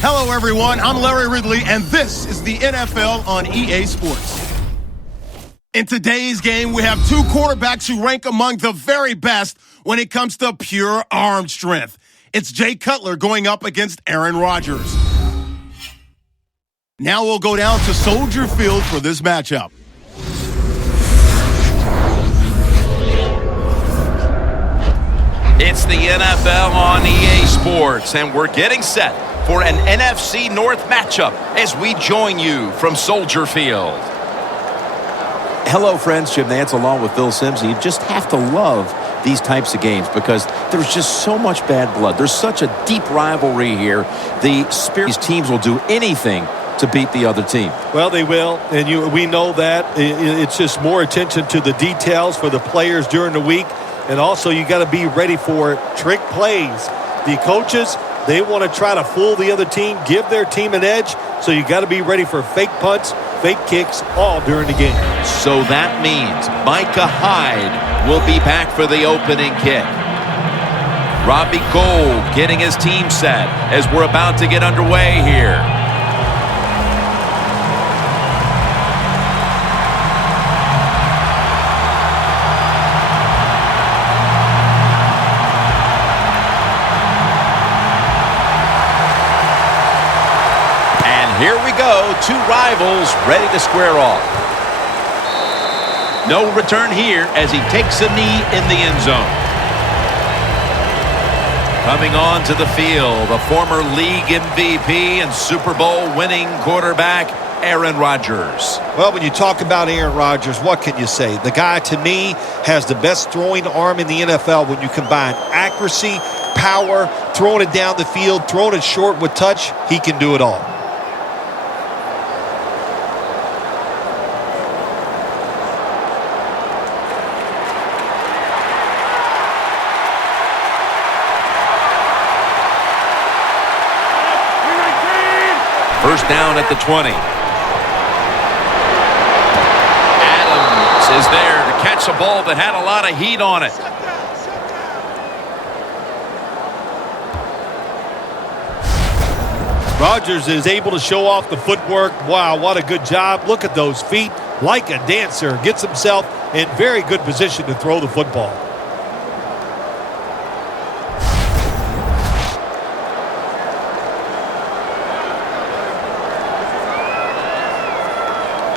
Hello, everyone. I'm Larry Ridley, and this is the NFL on EA Sports. In today's game, we have two quarterbacks who rank among the very best when it comes to pure arm strength. It's Jay Cutler going up against Aaron Rodgers. Now we'll go down to Soldier Field for this matchup. It's the NFL on EA Sports, and we're getting set for an NFC North matchup as we join you from Soldier Field. Hello, friends. Jim Nantz along with Phil Simms. You just have to love these types of games because there's just so much bad blood. There's such a deep rivalry here. These teams will do anything to beat the other team. Well, they will, and we know that. It's just more attention to the details for the players during the week, and also you got to be ready for trick plays. The coaches, they want to try to fool the other team, give their team an edge, so you got to be ready for fake punts, fake kicks all during the game. So that means Micah Hyde will be back for the opening kick. Robbie Gould getting his team set as we're about to get underway here. Here we go, two rivals ready to square off. No return here as he takes a knee in the end zone. Coming on to the field, a former league MVP and Super Bowl winning quarterback, Aaron Rodgers. Well, when you talk about Aaron Rodgers, what can you say? The guy, to me, has the best throwing arm in the NFL when you combine accuracy, power, throwing it down the field, throwing it short with touch. He can do it all. First down at the 20. Adams is there to catch a ball that had a lot of heat on it. Rodgers is able to show off the footwork. Wow, what a good job. Look at those feet. Like a dancer. Gets himself in very good position to throw the football.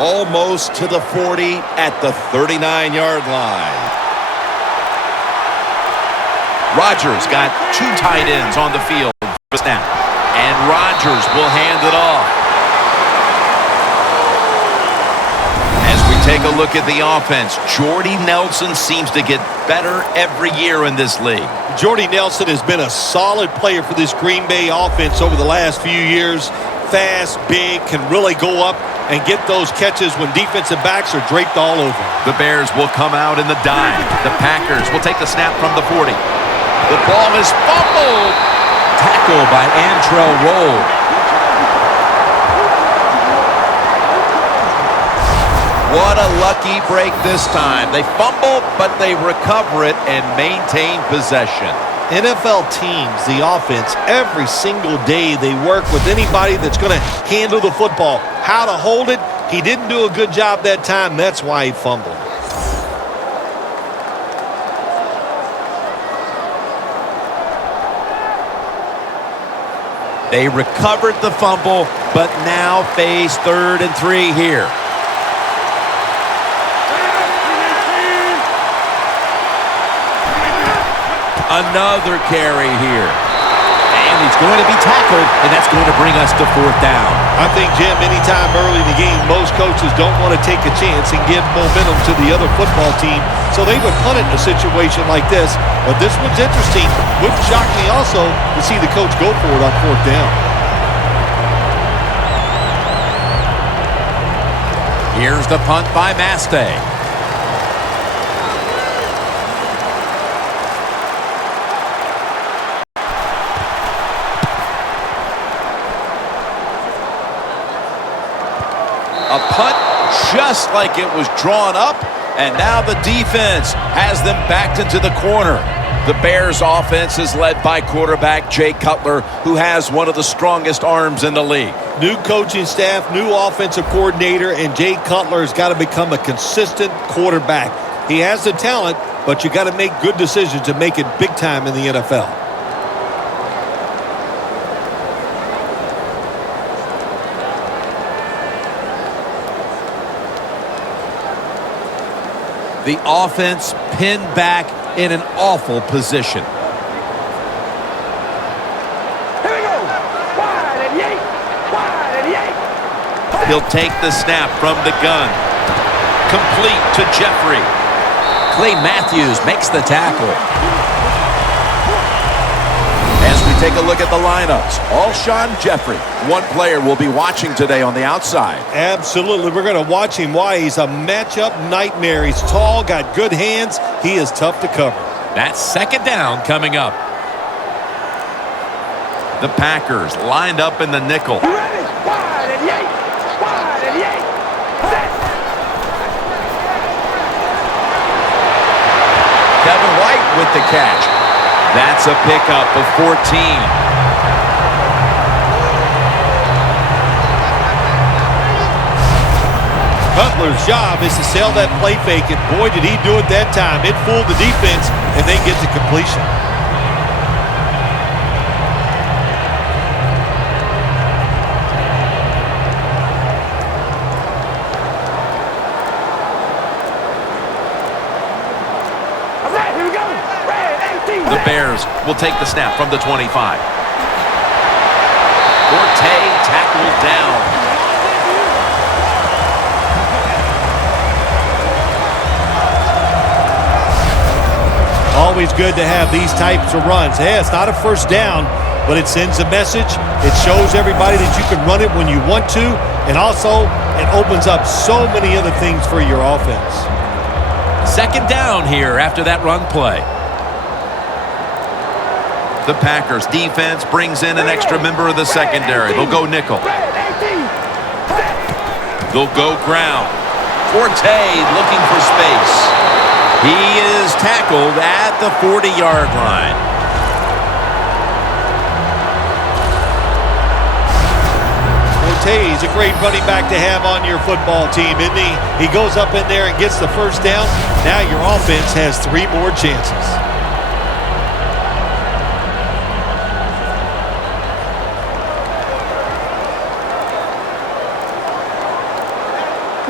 Almost to the 40 at the 39-yard line. Rodgers got two tight ends on the field for the snap. And Rodgers will hand it off. As we take a look at the offense, Jordy Nelson seems to get better every year in this league. Jordy Nelson has been a solid player for this Green Bay offense over the last few years. Fast, big, can really go up and get those catches when defensive backs are draped all over. The Bears will come out in the dime. The Packers will take the snap from the 40. The ball is fumbled. Tackle by Antrell Roll. What a lucky break this time. They fumble, but they recover it and maintain possession. NFL teams, the offense, every single day they work with anybody that's going to handle the football. How to hold it, he didn't do a good job that time. That's why he fumbled. They recovered the fumble, but now face 3rd and 3 here. Another carry here. And he's going to be tackled, and that's going to bring us to 4th down. I think, Jim, anytime early in the game, most coaches don't want to take a chance and give momentum to the other football team, so they would punt it in a situation like this. But this one's interesting. Wouldn't shock me also to see the coach go for it on 4th down. Here's the punt by Mastay. A punt just like it was drawn up, and now the defense has them backed into the corner. The Bears offense is led by quarterback Jay Cutler, who has one of the strongest arms in the league. New coaching staff, new offensive coordinator, and Jay Cutler has got to become a consistent quarterback. He has the talent, but you got to make good decisions and make it big time in the NFL. The offense pinned back in an awful position. Here we go. Wide and yank. Wide and yank. He'll take the snap from the gun. Complete to Jeffrey. Clay Matthews makes the tackle. As we take a look at the lineups, Alshon Jeffrey, one player we'll be watching today on the outside. Absolutely. We're going to watch him. Why? He's a matchup nightmare. He's tall, got good hands. He is tough to cover. That's second down coming up. The Packers lined up in the nickel. You ready? Wide and yank. Wide and yank. Set. Kevin White with the catch. That's a pickup of 14. Cutler's job is to sell that play fake, and boy, did he do it that time. It fooled the defense, and they get the completion. All right, here we go. Red 18. The Bears will take the snap from the 25. Forte tackled down. Always good to have these types of runs. Hey, it's not a first down, but it sends a message. It shows everybody that you can run it when you want to, and also it opens up so many other things for your offense. Second down here after that run play. The Packers defense brings in an extra member of the secondary. They'll go nickel. Red 18. Set. They'll go ground. Forte looking for space. He is tackled at the 40-yard line. Forte's a great running back to have on your football team, isn't he? He goes up in there and gets the first down. Now your offense has 3 more chances.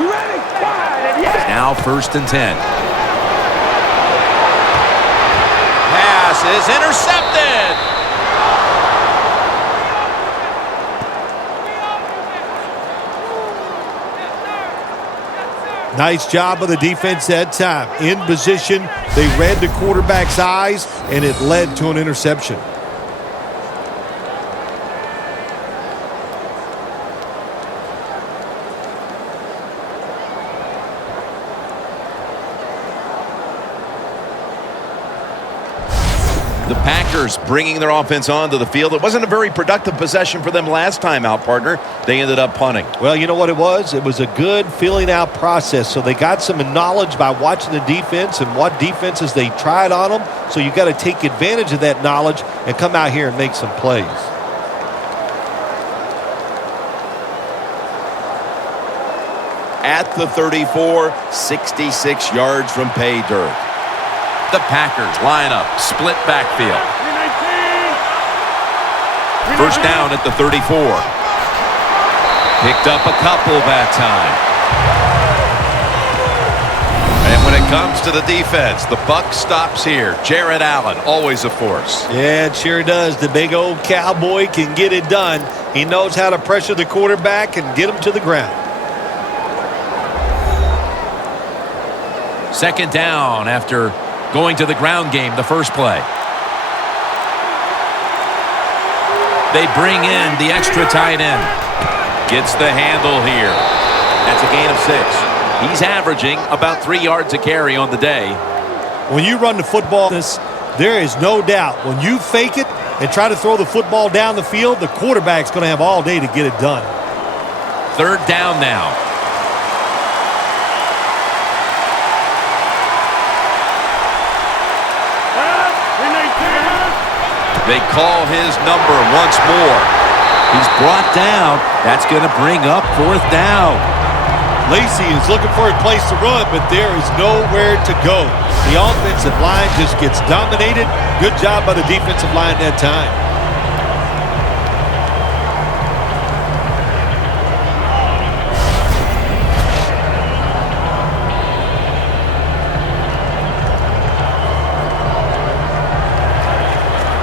You ready? Wide and yank. Now first and 10. Pass is intercepted. Nice job of the defense that time. In position, they read the quarterback's eyes, and it led to an interception. The Packers bringing their offense onto the field. It wasn't a very productive possession for them last time out, partner. They ended up punting. Well, you know what it was? It was a good filling out process. So they got some knowledge by watching the defense and what defenses they tried on them. So you got to take advantage of that knowledge and come out here and make some plays. At the 34, 66 yards from pay dirt. The Packers line up, split backfield. First down at the 34. Picked up a couple that time. And when it comes to the defense, the buck stops here. Jared Allen, always a force. Yeah, it sure does. The big old cowboy can get it done. He knows how to pressure the quarterback and get him to the ground. Second down after going to the ground game the first play. They bring in the extra tight end. Gets the handle here. That's a gain of 6. He's averaging about 3 yards a carry on the day. When you run the football, there is no doubt. When you fake it and try to throw the football down the field, the quarterback's going to have all day to get it done. Third down now. They call his number once more. He's brought down. That's going to bring up 4th down. Lacy is looking for a place to run, but there is nowhere to go. The offensive line just gets dominated. Good job by the defensive line that time.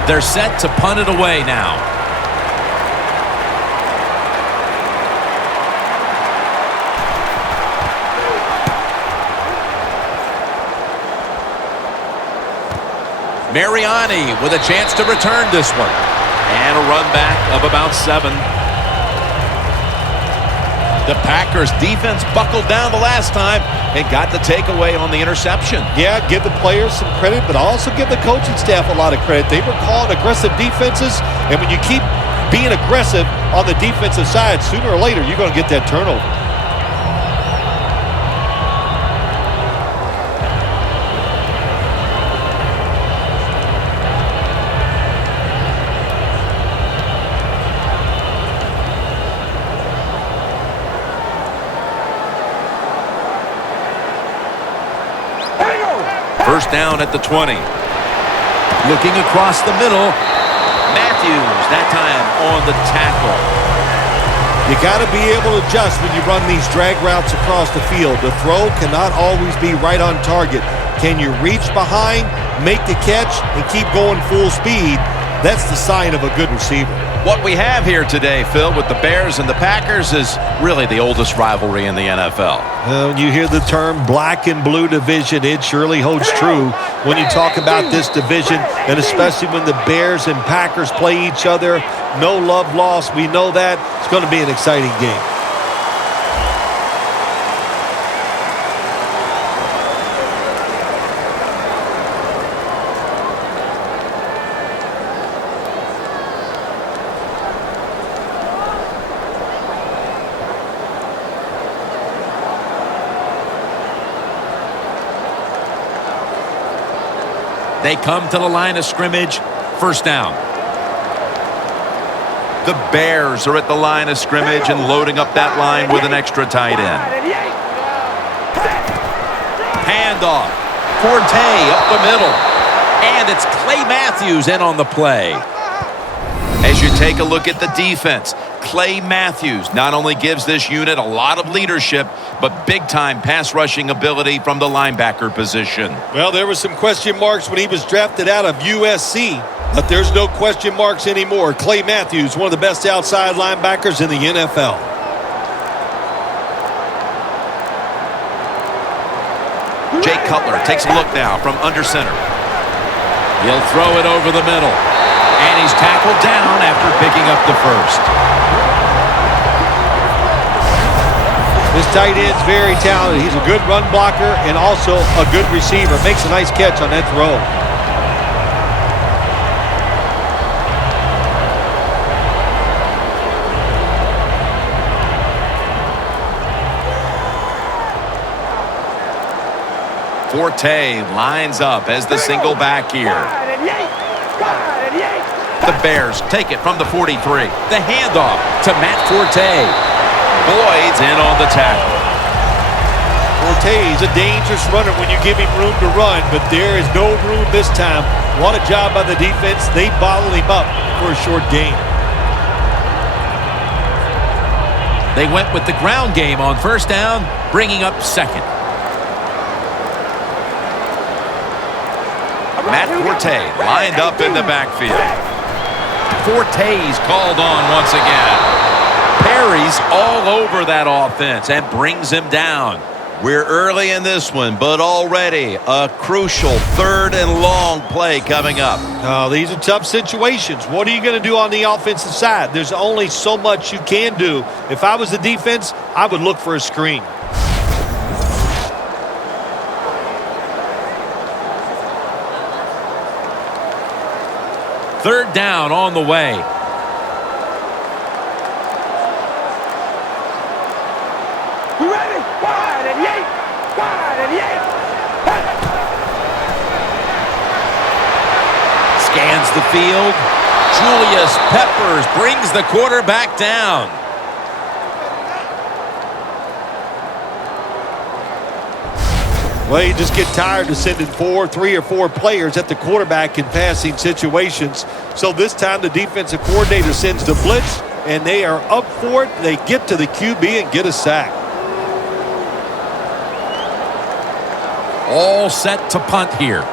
They're set to punt it away now. Mariani with a chance to return this one. And a run back of about 7. The Packers defense buckled down the last time and got the takeaway on the interception. Yeah, give the players some credit, but also give the coaching staff a lot of credit. They were calling aggressive defenses, and when you keep being aggressive on the defensive side, sooner or later, you're going to get that turnover. First down at the 20. Looking across the middle. Matthews, that time on the tackle. You got to be able to adjust when you run these drag routes across the field. The throw cannot always be right on target. Can you reach behind, make the catch, and keep going full speed? That's the sign of a good receiver. What we have here today, Phil, with the Bears and the Packers is really the oldest rivalry in the NFL. When you hear the term black and blue division, it surely holds true when you talk about this division, and especially when the Bears and Packers play each other. No love lost. We know that. It's going to be an exciting game. They come to the line of scrimmage. First down. The Bears are at the line of scrimmage and loading up that line with an extra tight end. Handoff. Forte up the middle. And it's Clay Matthews in on the play. As you take a look at the defense, Clay Matthews not only gives this unit a lot of leadership, but big-time pass rushing ability from the linebacker position. Well, there were some question marks when he was drafted out of USC, but there's no question marks anymore. Clay Matthews, one of the best outside linebackers in the NFL. Jay Cutler takes a look now from under center. He'll throw it over the middle. And he's tackled down after picking up the first. This tight end's very talented. He's a good run blocker and also a good receiver. Makes a nice catch on that throw. Forte lines up as the single back here. The Bears take it from the 43. The handoff to Matt Forte. Boyd's in on the tackle. Forte is a dangerous runner when you give him room to run, but there is no room this time. What a job by the defense. They bottled him up for a short gain. They went with the ground game on first down, bringing up second. Matt Forte lined up in the backfield. Forte's called on once again. Perry's all over that offense and brings him down. We're early in this one, but already a crucial 3rd and long play coming up. Oh, these are tough situations. What are you going to do on the offensive side? There's only so much you can do. If I was the defense, I would look for a screen. Third down on the way. We ready? Wide and yank. Wide and yank. Scans the field. Julius Peppers brings the quarterback down. Well, you just get tired of sending 3 or 4 players at the quarterback in passing situations. So this time the defensive coordinator sends the blitz, and they are up for it. They get to the QB and get a sack. All set to punt here.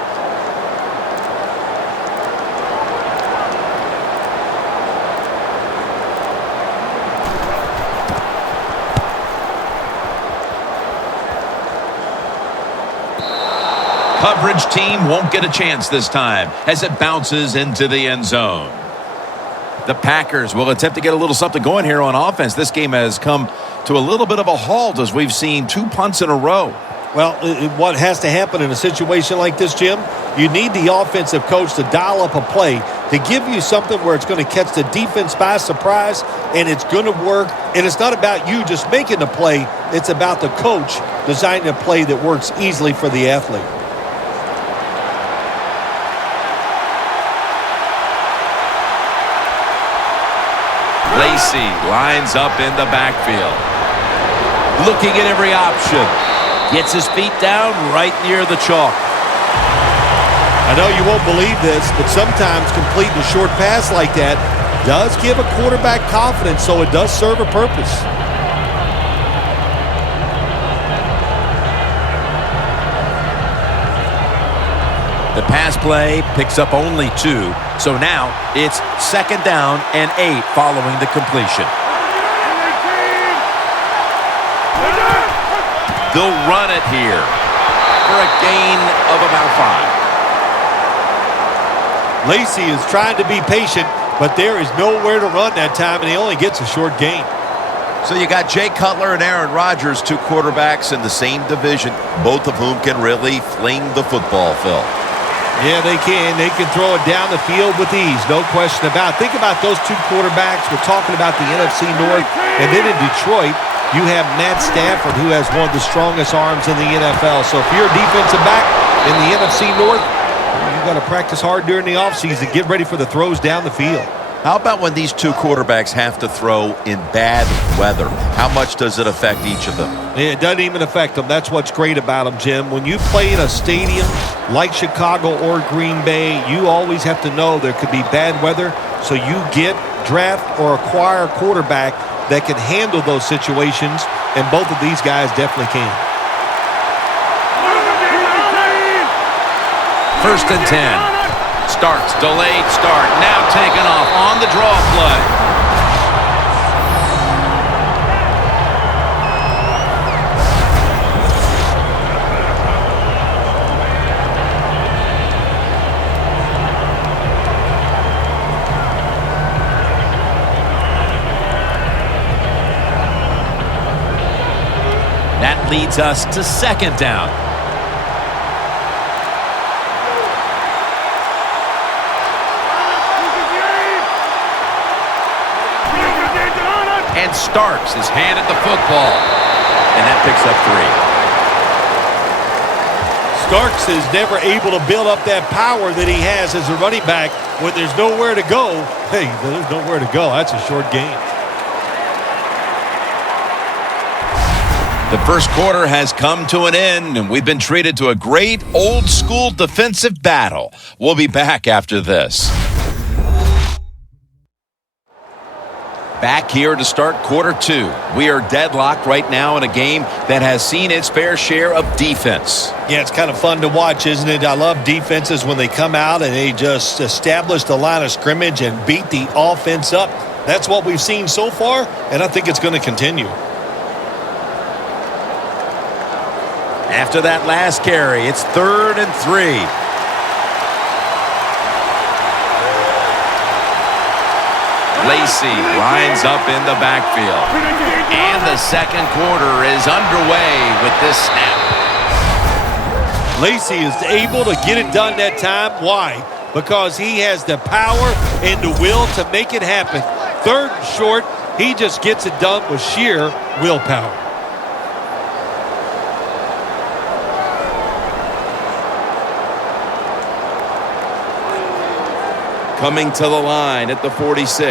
Coverage team won't get a chance this time as it bounces into the end zone. The Packers will attempt to get a little something going here on offense. This game has come to a little bit of a halt as we've seen 2 punts in a row. Well, what has to happen in a situation like this, Jim, you need the offensive coach to dial up a play to give you something where it's going to catch the defense by surprise, and it's going to work. And it's not about you just making the play. It's about the coach designing a play that works easily for the athlete. Lacy lines up in the backfield. Looking at every option. Gets his feet down right near the chalk. I know you won't believe this, but sometimes completing a short pass like that does give a quarterback confidence, so it does serve a purpose. The pass play picks up only 2, so now it's 2nd down and 8 following the completion. They'll run it here for a gain of about 5. Lacy is trying to be patient, but there is nowhere to run that time, and he only gets a short gain. So you got Jay Cutler and Aaron Rodgers, 2 quarterbacks in the same division, both of whom can really fling the football, Phil. Yeah, they can. They can throw it down the field with ease, no question about it. Think about those 2 quarterbacks. We're talking about the NFC North. And then in Detroit, you have Matt Stafford, who has one of the strongest arms in the NFL. So if you're a defensive back in the NFC North, you've got to practice hard during the offseason. Get ready for the throws down the field. How about when these 2 quarterbacks have to throw in bad weather? How much does it affect each of them? It doesn't even affect them. That's what's great about them, Jim. When you play in a stadium like Chicago or Green Bay, you always have to know there could be bad weather. So you draft or acquire a quarterback that can handle those situations, and both of these guys definitely can. 1st and 10. Starts, delayed start, now taken off on the draw play. That leads us to 2nd down. And Starks is handed the football. And that picks up 3. Starks is never able to build up that power that he has as a running back. When there's nowhere to go, hey, there's nowhere to go. That's a short game. The first quarter has come to an end, and we've been treated to a great old-school defensive battle. We'll be back after this. Back here to start quarter 2. We are deadlocked right now in a game that has seen its fair share of defense. Yeah, it's kind of fun to watch, isn't it? I love defenses when they come out and they just establish the line of scrimmage and beat the offense up. That's what we've seen so far, and I think it's going to continue. After that last carry, it's 3rd and 3. Lacy lines up in the backfield. And the second quarter is underway with this snap. Lacy is able to get it done that time. Why? Because he has the power and the will to make it happen. 3rd and short, he just gets it done with sheer willpower. coming to the line at the 46.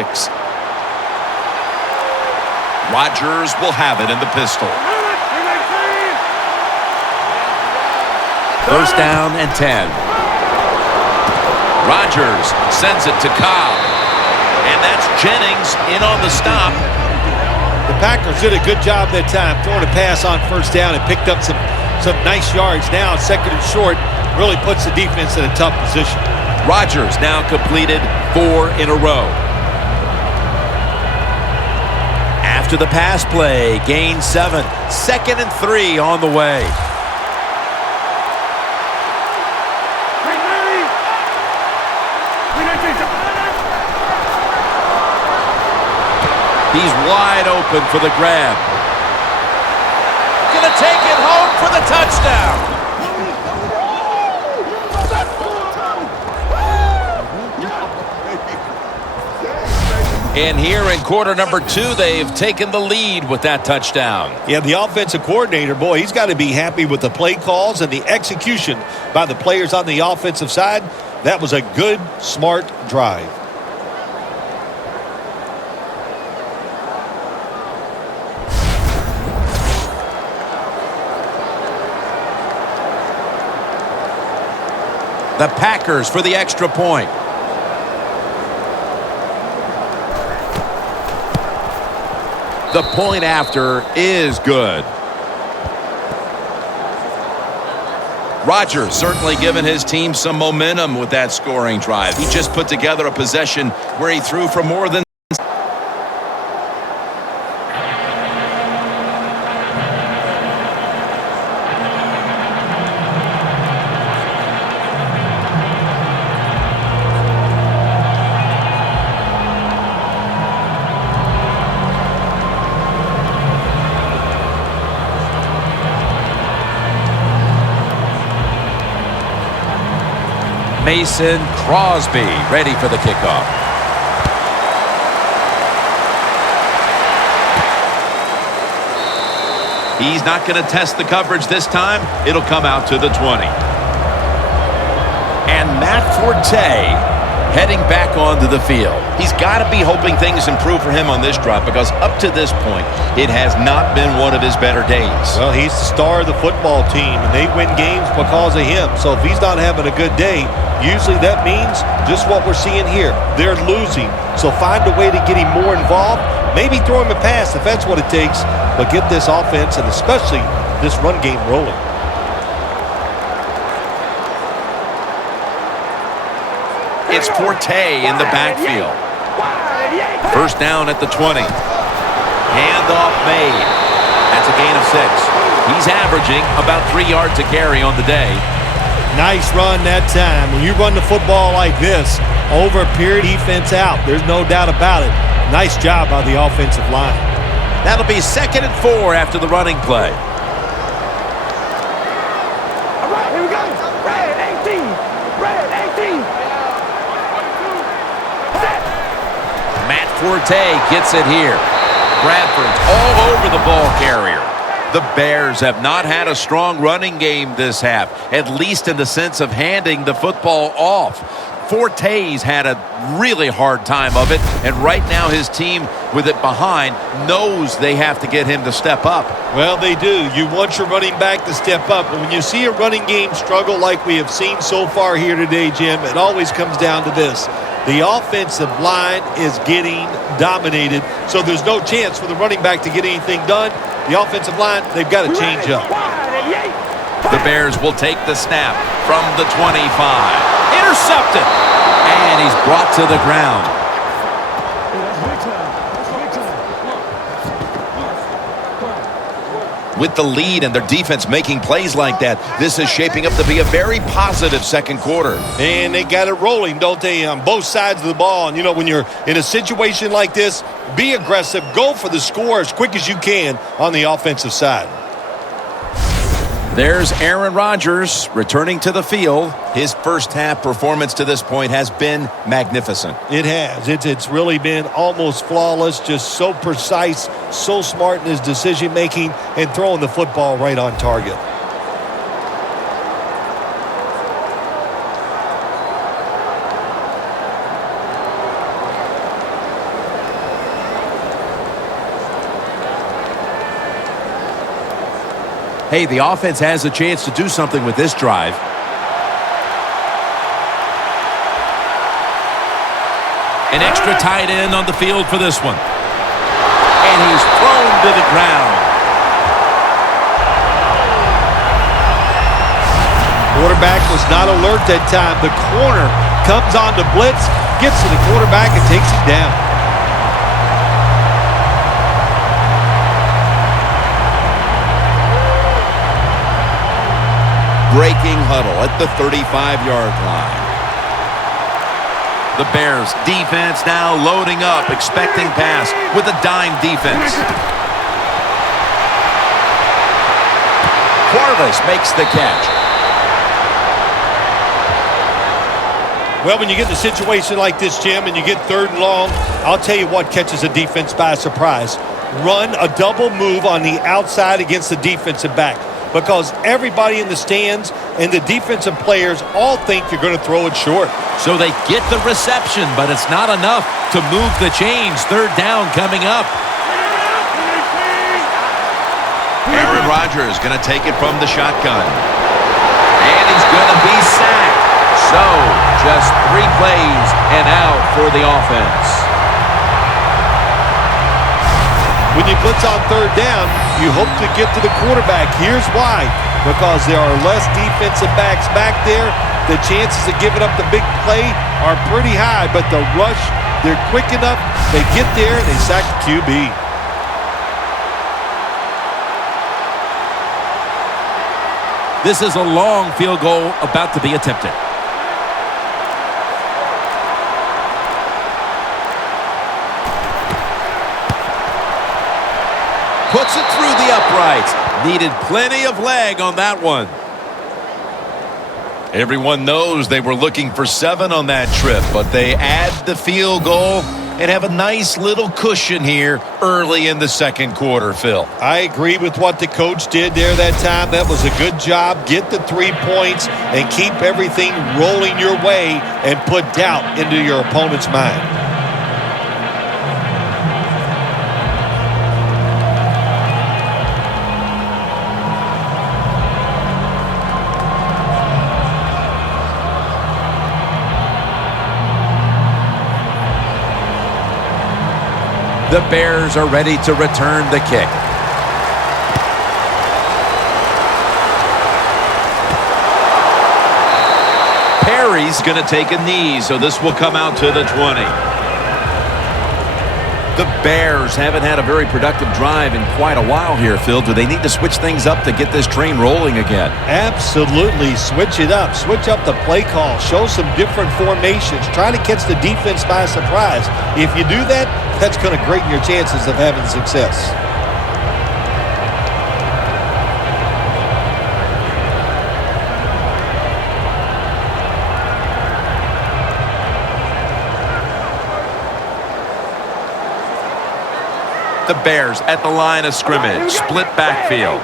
Rodgers will have it in the pistol. First down and 10. Rodgers sends it to Cobb. And that's Jennings in on the stop. The Packers did a good job that time throwing a pass on first down and picked up some nice yards. Now second and short really puts the defense in a tough position. Rodgers now completed 4 in a row. After the pass play, gain 7. Second and 3 on the way. He's wide open for the grab. Gonna take it home for the touchdown. And here in quarter number 2, they've taken the lead with that touchdown. Yeah, the offensive coordinator, boy, he's got to be happy with the play calls and the execution by the players on the offensive side. That was a good, smart drive. The Packers for the extra point. The point after is good. Rodgers certainly giving his team some momentum with that scoring drive. He just put together a possession where he threw for more than Mason Crosby ready for the kickoff. He's not going to test the coverage this time. It'll come out to the 20. And Matt Forte heading back onto the field. He's got to be hoping things improve for him on this drive because up to this point, it has not been one of his better days. Well, he's the star of the football team, and they win games because of him. So if he's not having a good day, usually that means just what we're seeing here. They're losing. So find a way to get him more involved. Maybe throw him a pass if that's what it takes. But get this offense and especially this run game rolling. It's Forte in the backfield. First down at the 20. Handoff made. That's a gain of 6. He's averaging about 3 yards a carry on the day. Nice run that time. When you run the football like this, over a period, defense out. There's no doubt about it. Nice job by the offensive line. That'll be 2nd and 4 after the running play. All right, here we go. Red 18. Red 18. Matt Forte gets it here. Bradford's all over the ball carrier. The Bears have not had a strong running game this half, at least in the sense of handing the football off. Forte's had a really hard time of it, and right now his team with it behind knows they have to get him to step up. Well, they do. You want your running back to step up, but when you see a running game struggle like we have seen so far here today, Jim, it always comes down to this. The offensive line is getting dominated, so there's no chance for the running back to get anything done. The offensive line, they've got to change up. The Bears will take the snap from the 25. Intercepted. And he's brought to the ground. With the lead and their defense making plays like that, this is shaping up to be a very positive second quarter. And they got it rolling, don't they, on both sides of the ball. And, you know, when you're in a situation like this, be aggressive. Go for the score as quick as you can on the offensive side. There's Aaron Rodgers returning to the field. His first half performance to this point has been magnificent. It has. It's really been almost flawless, just so precise, so smart in his decision-making, and throwing the football right on target. Hey, the offense has a chance to do something with this drive. An extra tight end on the field for this one. And he's thrown to the ground. Quarterback was not alert that time. The corner comes on the blitz, gets to the quarterback, and takes him down. Breaking huddle at the 35-yard line. The Bears defense now loading up, expecting pass with a dime defense. Quarles makes the catch. Well, when you get in a situation like this, Jim, and you get 3rd and long, I'll tell you what catches a defense by surprise. Run a double move on the outside against the defensive back, because everybody in the stands and the defensive players all think you're going to throw it short. So they get the reception, but it's not enough to move the chains. 3rd down coming up. Aaron Rodgers going to take it from the shotgun. And he's going to be sacked. So, just 3 plays and out for the offense. When you blitz on 3rd down, you hope to get to the quarterback. Here's why. Because there are less defensive backs back there. The chances of giving up the big play are pretty high, but the rush, they're quick enough. They get there, and they sack the QB. This is a long field goal about to be attempted. Puts it through the uprights. Needed plenty of leg on that one. Everyone knows they were looking for 7 on that trip, but they add the field goal and have a nice little cushion here early in the 2nd quarter, Phil. I agree with what the coach did there that time. That was a good job. Get the 3 points and keep everything rolling your way and put doubt into your opponent's mind. The Bears are ready to return the kick. Perry's going to take a knee, so this will come out to the 20. The Bears haven't had a very productive drive in quite a while here, Phil. Do they need to switch things up to get this train rolling again? Absolutely. Switch it up. Switch up the play call. Show some different formations. Try to catch the defense by surprise. If you do that, that's going to greaten your chances of having success. The Bears at the line of scrimmage. Split backfield.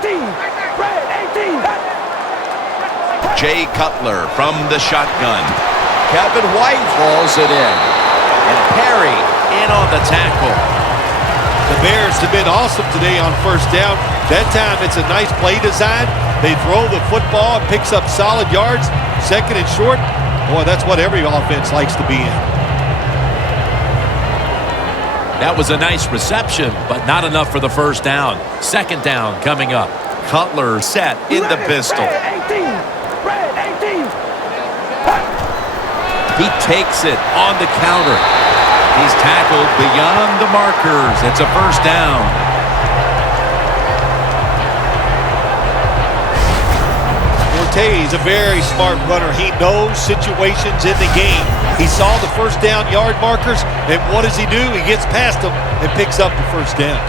Jay Cutler from the shotgun. Kevin White hauls it in. And Perry in on the tackle. The Bears have been awesome today on 1st down. That time it's a nice play design. They throw the football, it picks up solid yards. 2nd and short. Boy, that's what every offense likes to be in. That was a nice reception, but not enough for the 1st down. 2nd down coming up. Cutler set in the pistol. He takes it on the counter. He's tackled beyond the markers. It's a 1st down. Forte's a very smart runner. He knows situations in the game. He saw the 1st down yard markers, and what does he do? He gets past them and picks up the 1st down.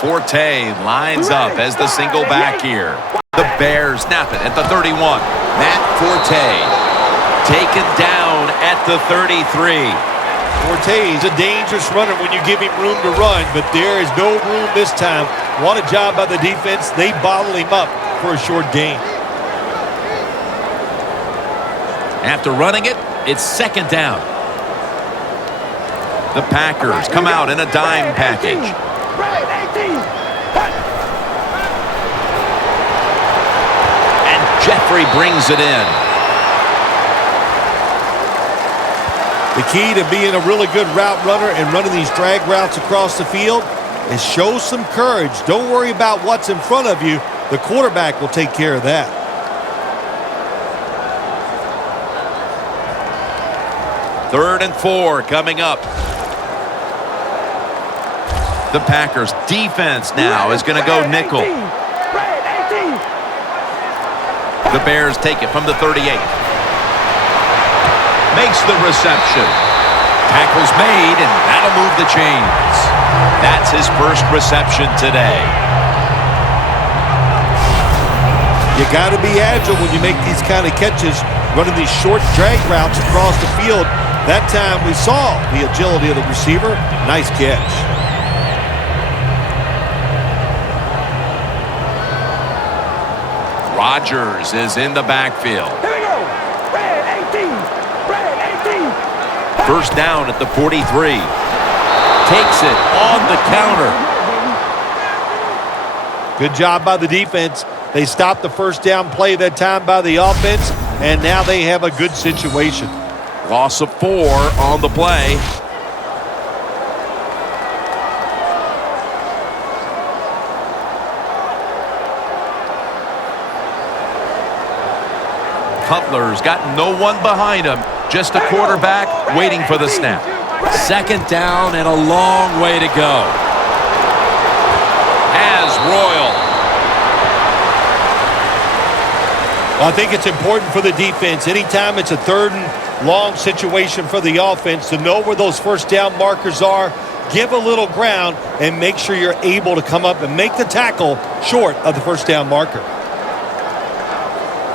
Forte lines up as the single back here. The Bears snap it at the 31. Matt Forte taken down at the 33. Forte is a dangerous runner when you give him room to run, but there is no room this time. What a job by the defense. They bottle him up for a short gain. After running it, it's 2nd down. The Packers come out in a dime package. And Jeffrey brings it in. The key to being a really good route runner and running these drag routes across the field is show some courage. Don't worry about what's in front of you. The quarterback will take care of that. Third and 4 coming up. The Packers defense now is going to go nickel. The Bears take it from the 38. Makes the reception. Tackle's made, and that'll move the chains. That's his first reception today. You got to be agile when you make these kind of catches, running these short drag routes across the field. That time we saw the agility of the receiver. Nice catch. Rodgers is in the backfield. Here we go. Red 18. Red 18. First down at the 43. Takes it on the counter. Good job by the defense. They stopped the first down play that time by the offense, and now they have a good situation. Loss of 4 on the play. Cutler's got no one behind him. Just a quarterback waiting for the snap. Second down and a long way to go. As Royal. Well, I think it's important for the defense. Anytime it's a third and long situation for the offense, to know where those first down markers are, give a little ground, and make sure you're able to come up and make the tackle short of the first down marker.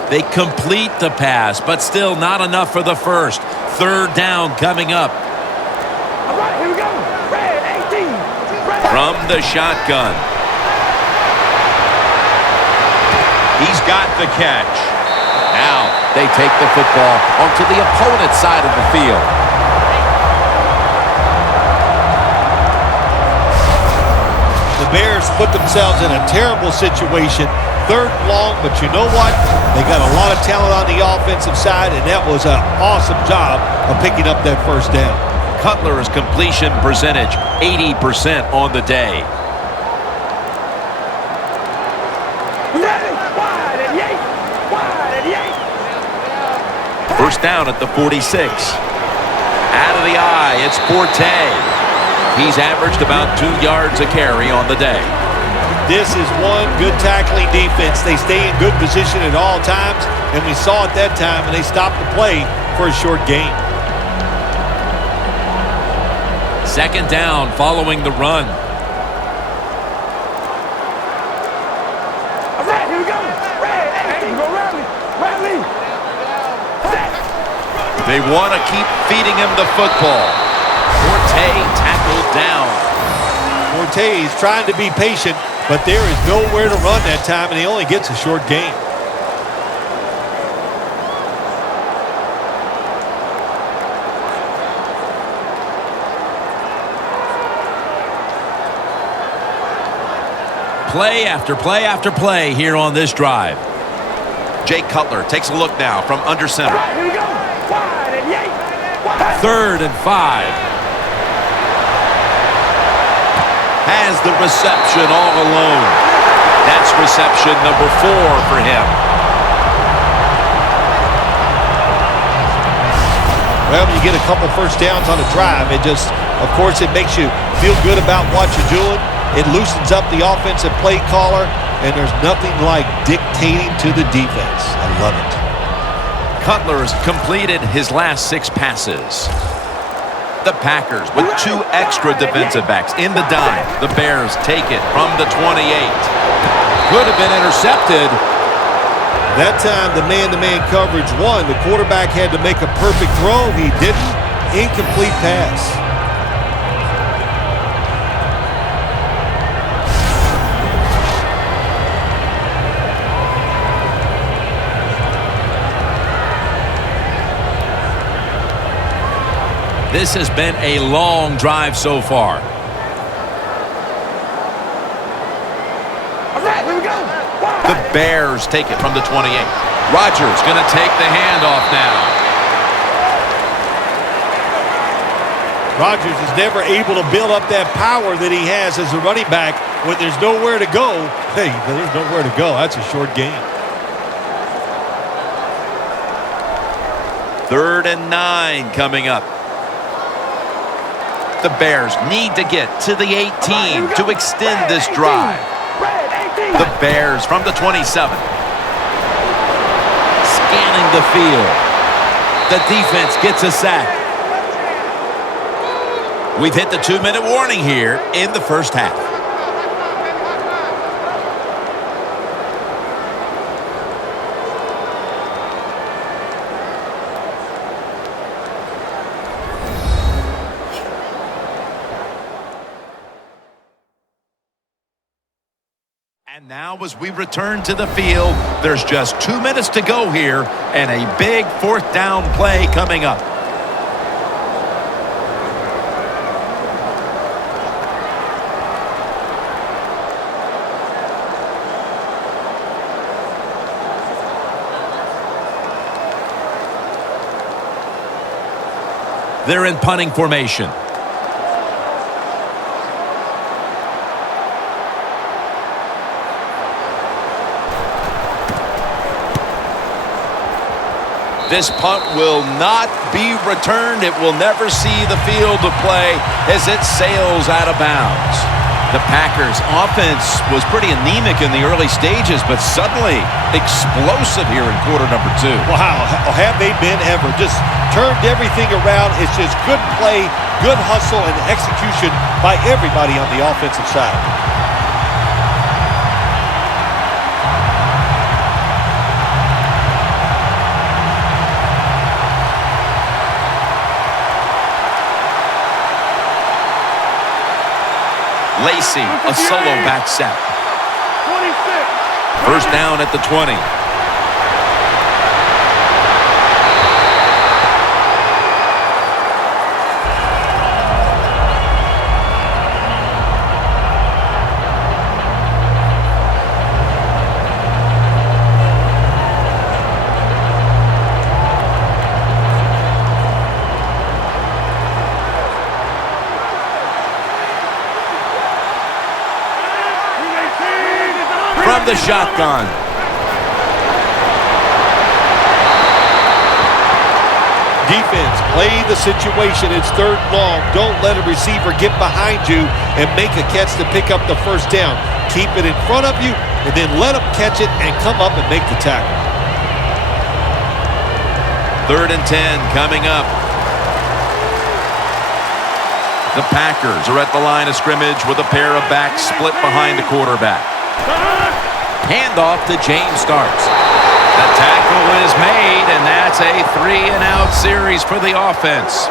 They complete the pass, but still not enough for the first. Third down coming up. All right, here we go. Red 18. Red. From the shotgun. He's got the catch. Now They take the football onto the opponent's side of the field. The Bears put themselves in a terrible situation. Third and long, but you know what? They got a lot of talent on the offensive side, and that was an awesome job of picking up that first down. Cutler's completion percentage, 80% on the day. Ready. Wide and yank. Wide and yank. First down at the 46. Out of the eye, it's Forte. He's averaged about 2 yards a carry on the day. This is one good tackling defense. They stay in good position at all times, and we saw it that time, and they stopped the play for a short gain. Second down following the run. All right, here we go. Red 18. Go rally. Rally. Set. They want to keep feeding him the football. Forte tackled down. Forte is trying to be patient, but there is nowhere to run that time, and he only gets a short gain. Play after play after play here on this drive. Jay Cutler takes a look now from under All center. right, here we go. Wide and yank. Wide. Third and 5. Has the reception all alone. That's reception number 4 for him. Well, when you get a couple first downs on a drive, it just, of course, it makes you feel good about what you're doing. It loosens up the offensive play caller, and there's nothing like dictating to the defense. I love it. Cutler's completed his last 6 passes. The Packers with 2 extra defensive backs in the dime. The Bears take it from the 28. Could have been intercepted. That time, the man-to-man coverage won. The quarterback had to make a perfect throw. He didn't. Incomplete pass. This has been a long drive so far. All right, here we go. The Bears take it from the 28. Rodgers going to take the handoff now. Rodgers is never able to build up that power that he has as a running back when there's nowhere to go. Hey, there's nowhere to go. That's a short game. 3rd and 9 coming up. The Bears need to get to the 18 to extend this drive. The Bears from the 27. Scanning the field. The defense gets a sack. We've hit the 2-minute warning here in the first half. And now as we return to the field, there's just 2 minutes to go here and a big 4th down play coming up. They're in punting formation. This punt will not be returned. It will never see the field of play as it sails out of bounds. The Packers' offense was pretty anemic in the early stages, but suddenly explosive here in quarter number 2. Wow, have they been ever. Just turned everything around. It's just good play, good hustle, and execution by everybody on the offensive side. Lacey, a solo back set. 1st down at the 20. From the shotgun. Defense, play the situation. It's 3rd and long. Don't let a receiver get behind you and make a catch to pick up the 1st down. Keep it in front of you, and then let them catch it and come up and make the tackle. 3rd and 10 coming up. The Packers are at the line of scrimmage with a pair of backs split behind the quarterback. Handoff to James Starks. The tackle is made, and that's a 3-and-out series for the offense.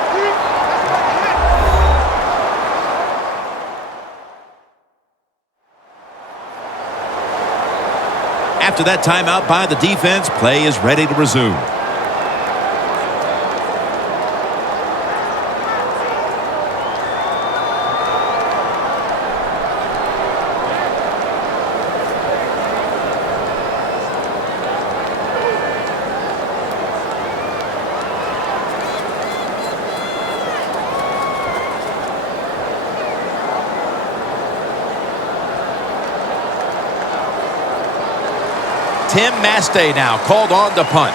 After that timeout by the defense, play is ready to resume. Tim Mastay now called on to punt.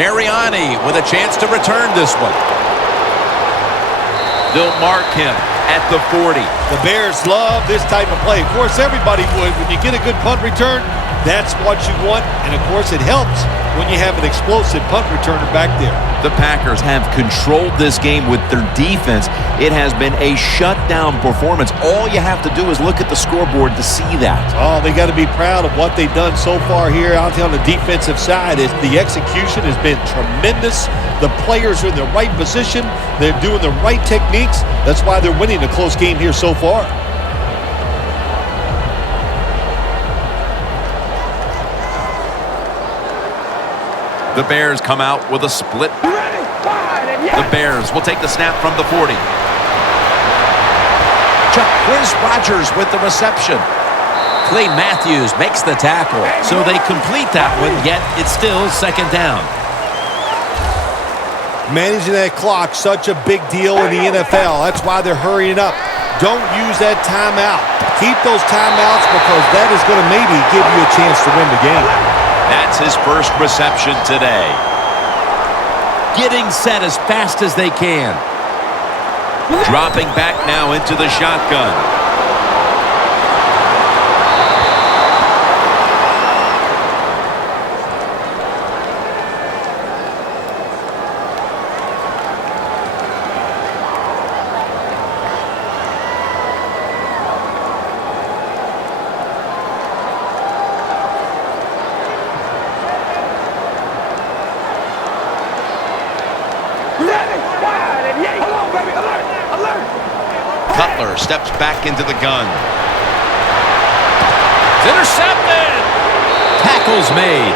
Mariani with a chance to return this one. They'll mark him at the 40. The Bears love this type of play. Of course, everybody would. When you get a good punt return, that's what you want. And, of course, it helps when you have an explosive punt returner back there. The Packers have controlled this game with their defense. It has been a shutdown performance. All you have to do is look at the scoreboard to see that. Oh, they got to be proud of what they've done so far here out there on the defensive side. The execution has been tremendous. The players are in the right position. They're doing the right techniques. That's why they're winning a close game here so far. The Bears come out with a split. The Bears will take the snap from the 40. Chris Rogers with the reception. Clay Matthews makes the tackle. So they complete that one, yet it's still second down. Managing that clock, such a big deal in the NFL. That's why they're hurrying up. Don't use that timeout. Keep those timeouts because that is going to maybe give you a chance to win the game. That's his first reception today. Getting set as fast as they can. Dropping back now into the shotgun. Cutler steps back into the gun. It's intercepted. Tackle's made.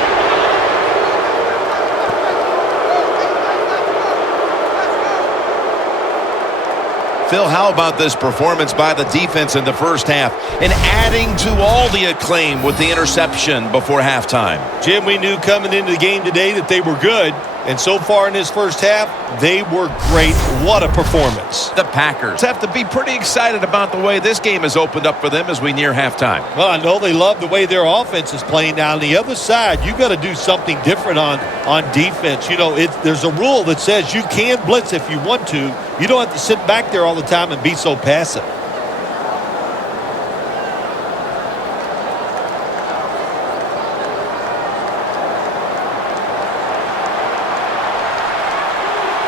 Phil, how about this performance by the defense in the first half and adding to all the acclaim with the interception before halftime? Jim, we knew coming into the game today that they were good. And so far in this first half, they were great. What a performance. The Packers have to be pretty excited about the way this game has opened up for them as we near halftime. Well, I know they love the way their offense is playing. Now, on the other side, you got to do something different on defense. You know, there's a rule that says you can blitz if you want to. You don't have to sit back there all the time and be so passive.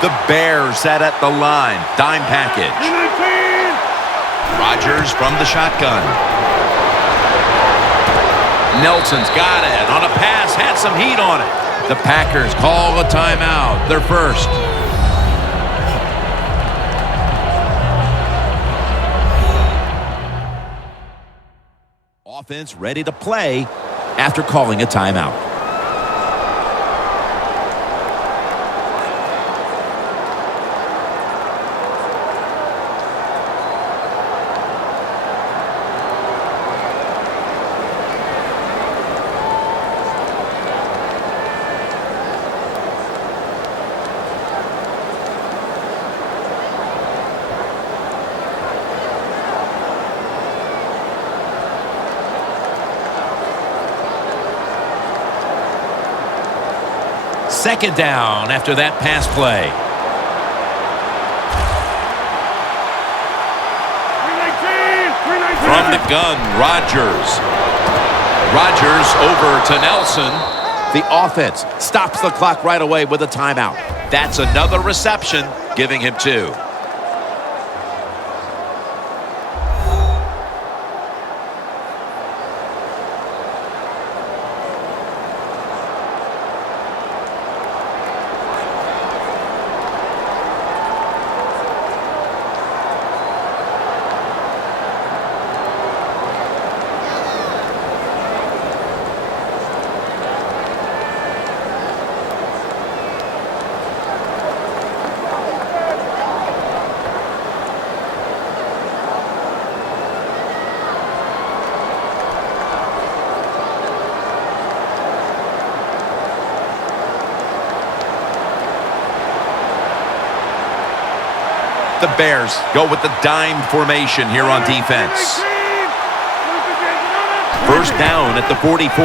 The Bears set at the line. Dime package. Rodgers from the shotgun. Nelson's got it. On a pass, had some heat on it. The Packers call a timeout. Their first. Offense ready to play after calling a timeout. Second down after that pass play. From the gun, Rodgers. Rodgers over to Nelson. The offense stops the clock right away with a timeout. That's another reception, giving him 2. The Bears go with the dime formation here on defense. First down at the 44.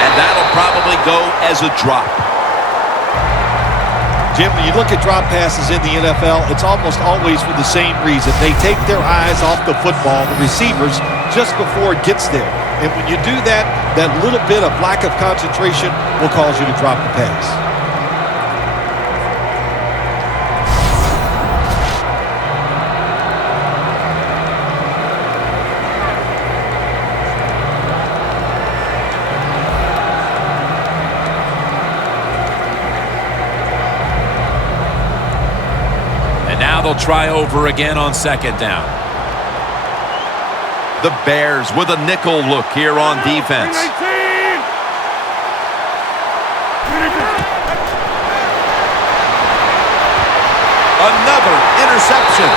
And that'll probably go as a drop. Jim, when you look at drop passes in the NFL, it's almost always for the same reason. They take their eyes off the football, the receivers, just before it gets there. And when you do that, that little bit of lack of concentration will cause you to drop the pass. They'll try over again on second down. The Bears with a nickel look here on defense. Another interception.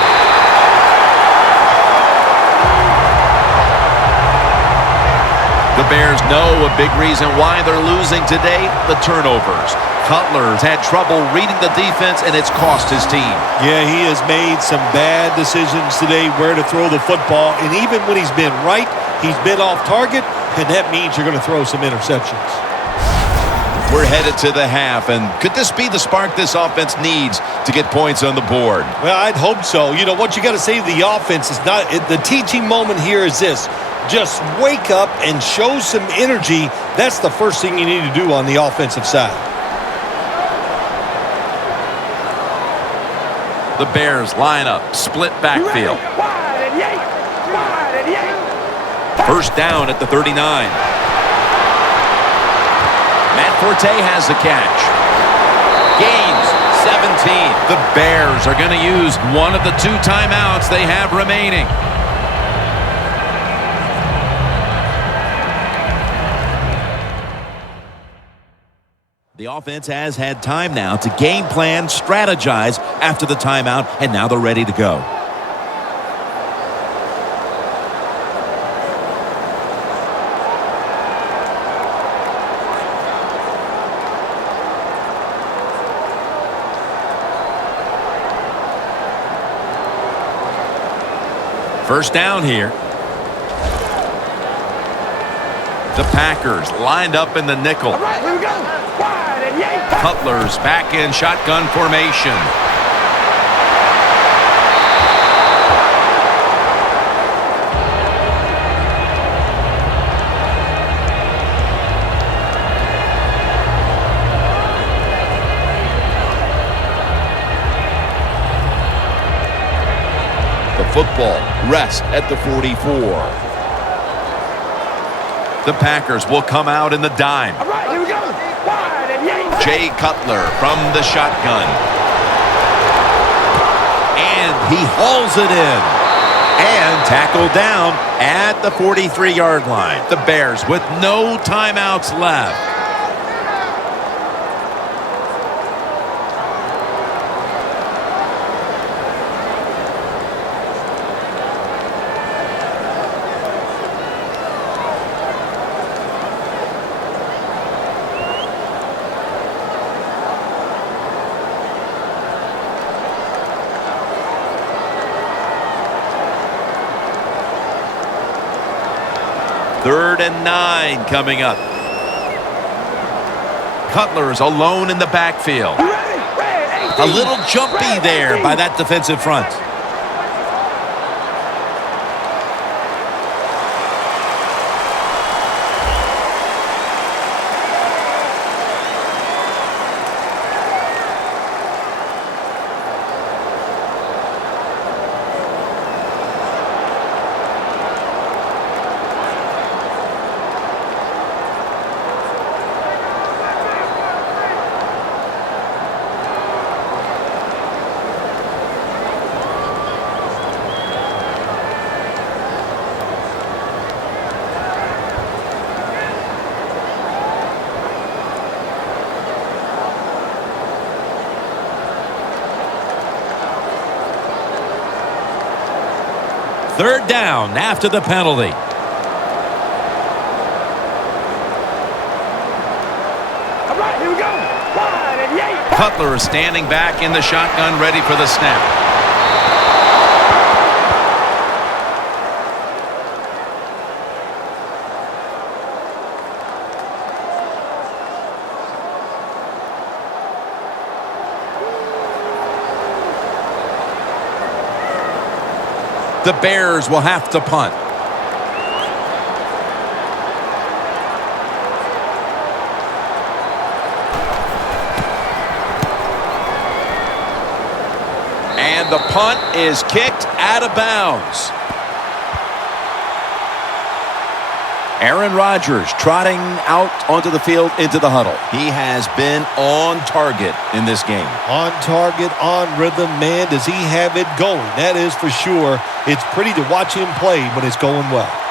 The Bears know a big reason why they're losing today, the turnovers. Cutler's had trouble reading the defense, and it's cost his team. Yeah, he has made some bad decisions today where to throw the football. And even when he's been right, he's been off target, and that means you're going to throw some interceptions. We're headed to the half, and could this be the spark this offense needs to get points on the board? Well, I'd hope so. You know, what you got to say to the offense is not – the teaching moment here is this. Just wake up and show some energy. That's the first thing you need to do on the offensive side. The Bears line up, split backfield. First down at the 39. Matt Forte has the catch. Gains 17. The Bears are going to use one of the 2 timeouts they have remaining. The offense has had time now to game plan, strategize after the timeout, and now they're ready to go. First down here. The Packers lined up in the nickel. All right, here we go. Wide and yank. Cutler's back in shotgun formation. The football rests at the 44. The Packers will come out in the dime. All right, here we go. Wide and yank. Jay Cutler from the shotgun. And he hauls it in. And tackled down at the 43-yard line. The Bears with no timeouts left. Third and 9 coming up. Cutler's alone in the backfield. A little jumpy there by that defensive front. Third down after the penalty. All right, here we go. Wide and yank. Cutler is standing back in the shotgun, ready for the snap. The Bears will have to punt. And the punt is kicked out of bounds. Aaron Rodgers trotting out onto the field into the huddle. He has been on target in this game. On target, on rhythm, man, does he have it going. That is for sure. It's pretty to watch him play when it's going well.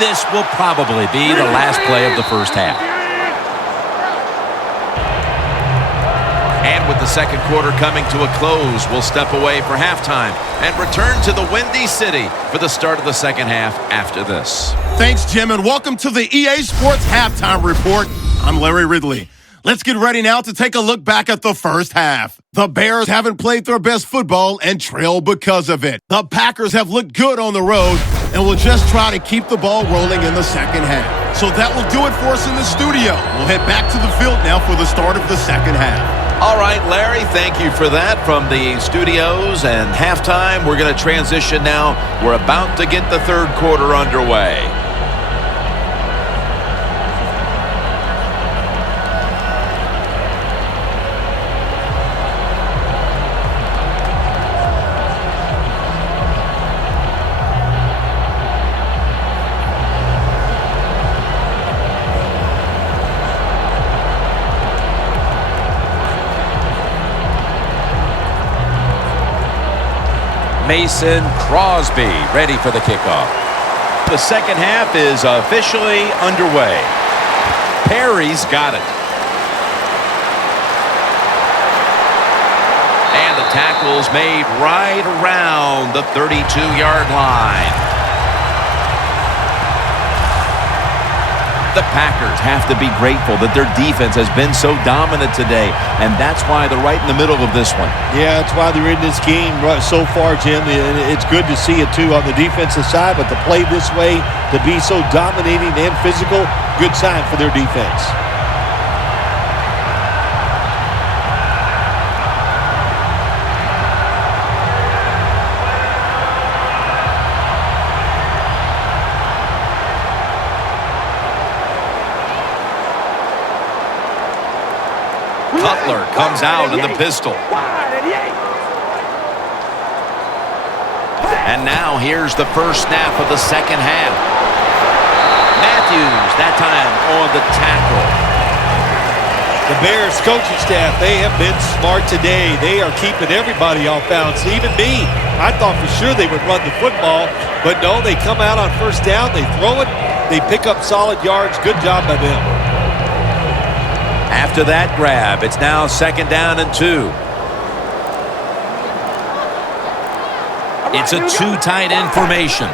This will probably be the last play of the first half. And with the second quarter coming to a close, we'll step away for halftime and return to the Windy City for the start of the second half after this. Thanks, Jim, and welcome to the EA Sports Halftime Report. I'm Larry Ridley. Let's get ready now to take a look back at the first half. The Bears haven't played their best football and trail because of it. The Packers have looked good on the road and will just try to keep the ball rolling in the second half. So that will do it for us in the studio. We'll head back to the field now for the start of the second half. All right, Larry, thank you for that from the studios and halftime. We're going to transition now. We're about to get the third quarter underway. Mason Crosby ready for the kickoff. The second half is officially underway. Perry's got it. And the tackle's made right around the 32-yard line. The Packers have to be grateful that their defense has been so dominant today, and that's why they're right in the middle of this one. Yeah, that's why they're in this game so far, Jim. It's good to see it, too, on the defensive side, but to play this way, to be so dominating and physical, good sign for their defense. Cutler comes out in the pistol. And now here's the first snap of the second half. Matthews, that time on the tackle. The Bears coaching staff, they have been smart today. They are keeping everybody off balance, even me. I thought for sure they would run the football, but no, they come out on first down, they throw it, they pick up solid yards. Good job by them. After that grab, it's now second down and 2. It's a two tight end formation.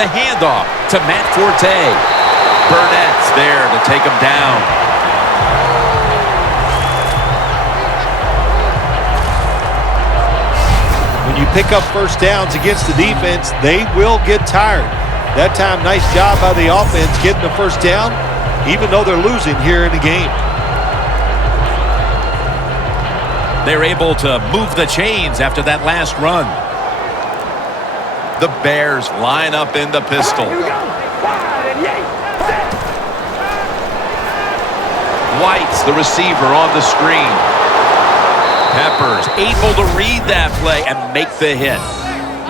The handoff to Matt Forte. Burnett's there to take him down. When you pick up first downs against the defense, they will get tired. That time, nice job by the offense getting the first down, even though they're losing here in the game. They're able to move the chains after that last run. The Bears line up in the pistol. White's the receiver on the screen. Peppers able to read that play and make the hit.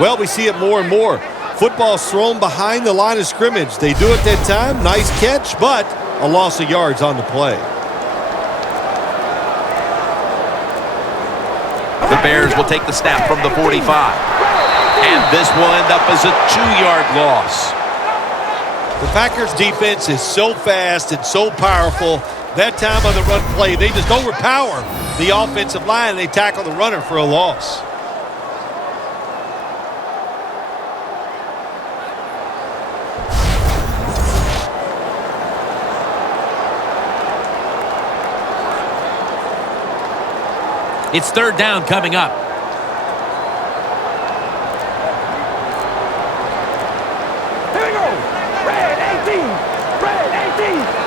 Well, we see it more and more. Football's thrown behind the line of scrimmage. They do it that time. Nice catch, but a loss of yards on the play. The Bears will take the snap from the 45. And this will end up as a 2-yard loss. The Packers defense is so fast and so powerful. That time on the run play, they just overpower the offensive line and they tackle the runner for a loss. It's third down coming up. Here we go. Red 18. Red 18.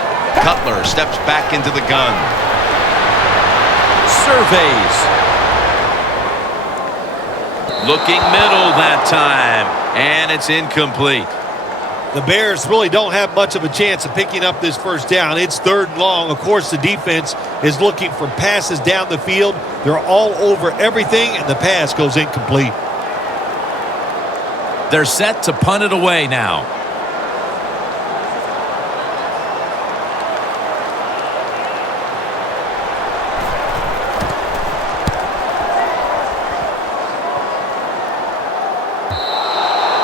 steps back into the gun. Surveys. Looking middle that time, and it's incomplete. The Bears really don't have much of a chance of picking up this first down. It's 3rd and long. Of course, the defense is looking for passes down the field. They're all over everything, and the pass goes incomplete. They're set to punt it away now.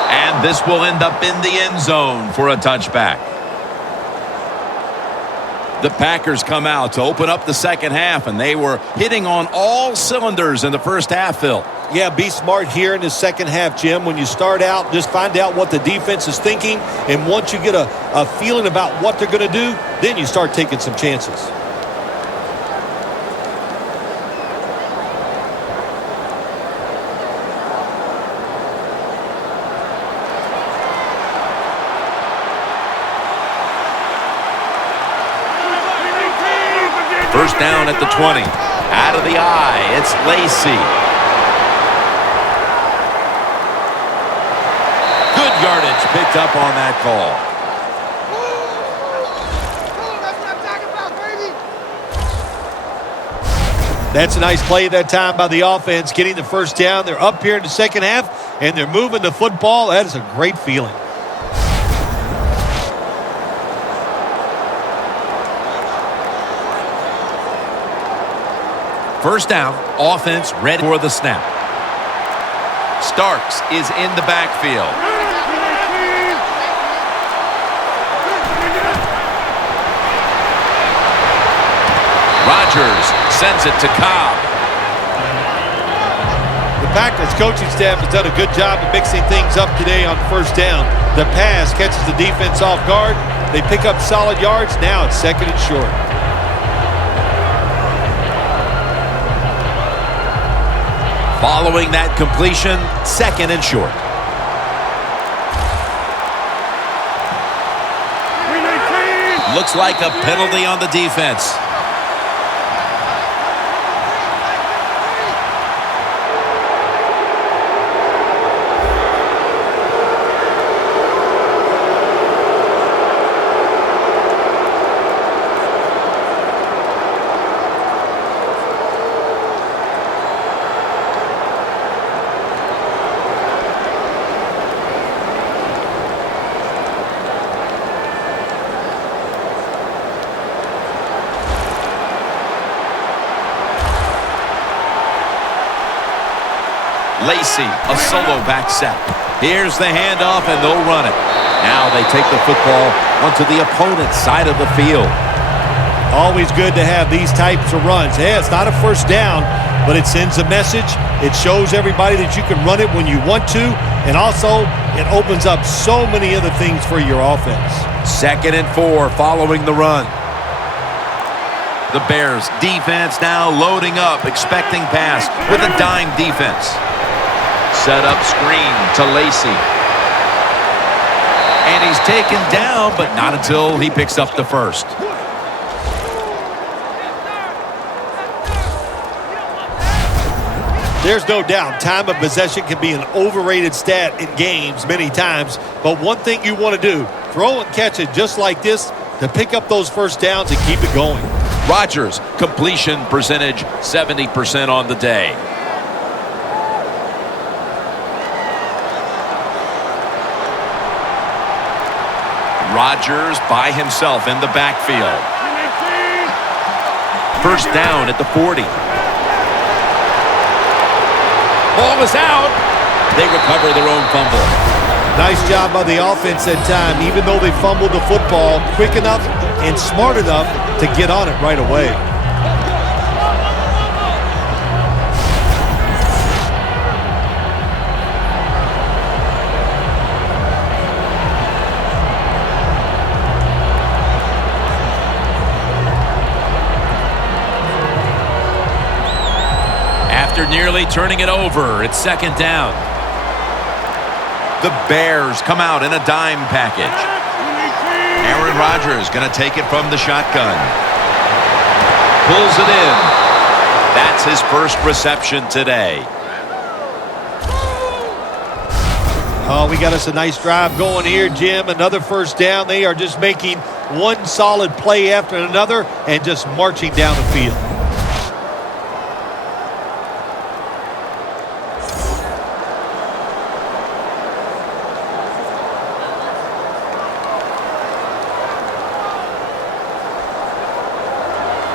And this will end up in the end zone for a touchback. The Packers come out to open up the second half, and they were hitting on all cylinders in the first half, Phil. Yeah, be smart here in the second half, Jim. When you start out, just find out what the defense is thinking, and once you get a feeling about what they're going to do, then you start taking some chances. First down at the 20. Out of the eye, it's Lacey. Good yardage picked up on that call. That's a nice play that time by the offense, getting the first down. They're up here in the second half, and they're moving the football. That is a great feeling. First down, offense ready for the snap. Starks is in the backfield. Rodgers sends it to Cobb. The Packers coaching staff has done a good job of mixing things up today on first down. The pass catches the defense off guard. They pick up solid yards. Now it's 2nd and short. Following that completion, 2nd and short. Looks like a penalty on the defense. Lacey, a solo back set. Here's the handoff, and they'll run it. Now they take the football onto the opponent's side of the field. Always good to have these types of runs. Hey, it's not a first down, but it sends a message. It shows everybody that you can run it when you want to, and also it opens up so many other things for your offense. 2nd and 4 following the run. The Bears defense now loading up, expecting pass with a dime defense. Set up screen to Lacey. And he's taken down, but not until he picks up the first. There's no doubt time of possession can be an overrated stat in games many times, but one thing you want to do, throw and catch it just like this to pick up those first downs and keep it going. Rodgers, completion percentage 70% on the day. Rodgers by himself in the backfield. First down at the 40. Ball is out. They recover their own fumble. Nice job by the offense that time, even though they fumbled the football, quick enough and smart enough to get on it right away. After nearly turning it over, it's 2nd down. The Bears come out in a dime package. Aaron Rodgers going to take it from the shotgun. Pulls it in. That's his first reception today. Oh, we got us a nice drive going here, Jim. Another first down. They are just making one solid play after another and just marching down the field.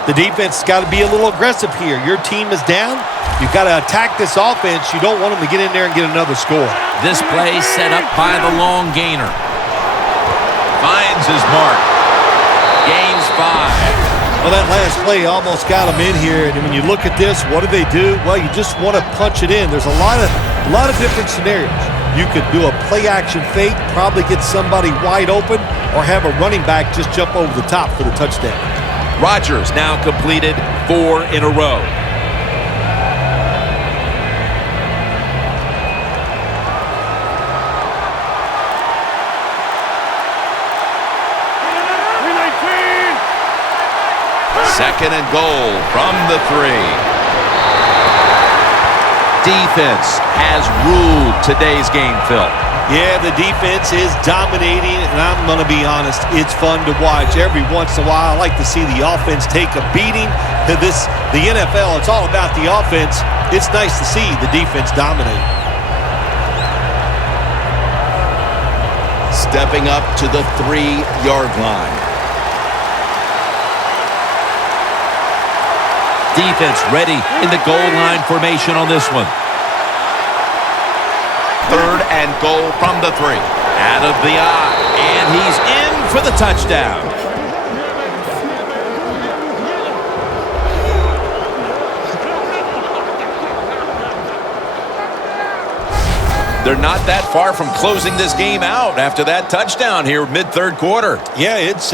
The defense has got to be a little aggressive here. Your team is down. You've got to attack this offense. You don't want them to get in there and get another score. This play set up by the long gainer. Finds his mark. Gains 5. Well, that last play almost got them in here. And when you look at this, what do they do? Well, you just want to punch it in. There's a lot of different scenarios. You could do a play-action fake, probably get somebody wide open, or have a running back just jump over the top for the touchdown. Rodgers now completed 4 in a row. Second and goal from the 3. Defense has ruled today's game, Phil. Yeah, the defense is dominating, and I'm going to be honest, it's fun to watch. Every once in a while, I like to see the offense take a beating. The NFL, it's all about the offense. It's nice to see the defense dominate. Stepping up to the 3-yard line. Defense ready in the goal line formation on this one. Third and goal from the 3. Out of the eye. And he's in for the touchdown. They're not that far from closing this game out after that touchdown here mid-third quarter. Yeah, it's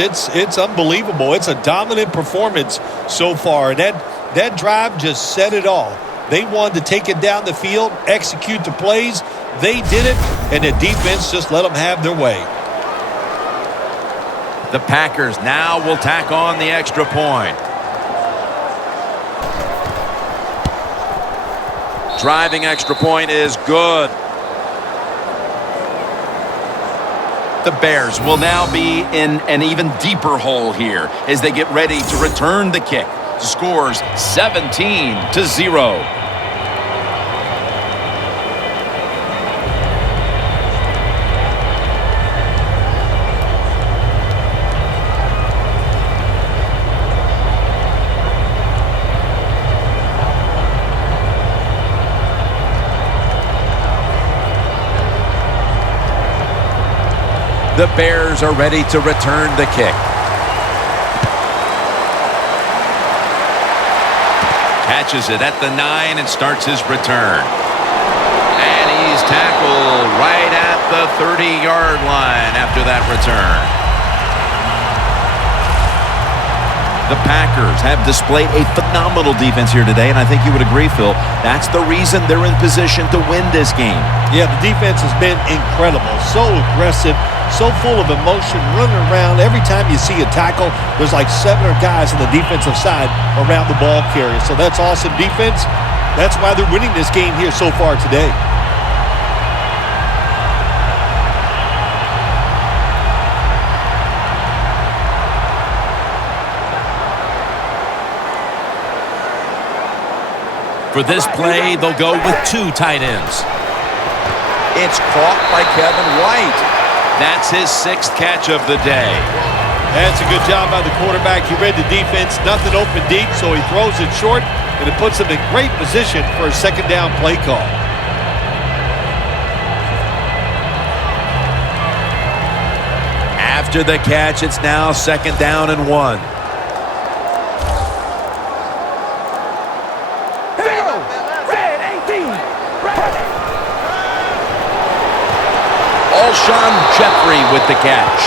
unbelievable. It's a dominant performance so far. That drive just said it all. They wanted to take it down the field, execute the plays. They did it, and the defense just let them have their way. The Packers now will tack on the extra point. Driving extra point is good. The Bears will now be in an even deeper hole here as they get ready to return the kick. Scores 17-0. The Bears are ready to return the kick. Catches it at the 9 and starts his return. And he's tackled right at the 30-yard line after that return. The Packers have displayed a phenomenal defense here today, and I think you would agree, Phil. That's the reason they're in position to win this game. Yeah, the defense has been incredible. So aggressive, so full of emotion, running around. Every time you see a tackle, there's like 7 guys on the defensive side around the ball carrier. So that's awesome defense. That's why they're winning this game here so far today. For this play, they'll go with 2 tight ends. It's caught by Kevin White. That's his 6th catch of the day. That's a good job by the quarterback. He read the defense, nothing open deep, so he throws it short, and it puts him in great position for a second down play call. After the catch, it's now 2nd down and 1. Alshon Jeffrey with the catch.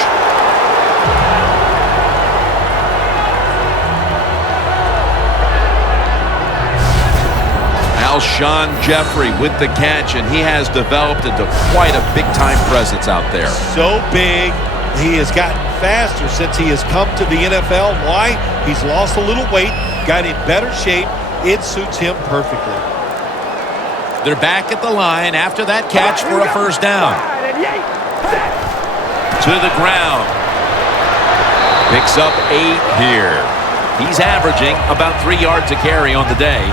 Alshon Jeffrey with the catch, and he has developed into quite a big-time presence out there. So big. He has gotten faster since he has come to the NFL. Why? He's lost a little weight, got in better shape. It suits him perfectly. They're back at the line after that catch for a first down. To the ground. Picks up 8 here. He's averaging about 3 yards a carry on the day.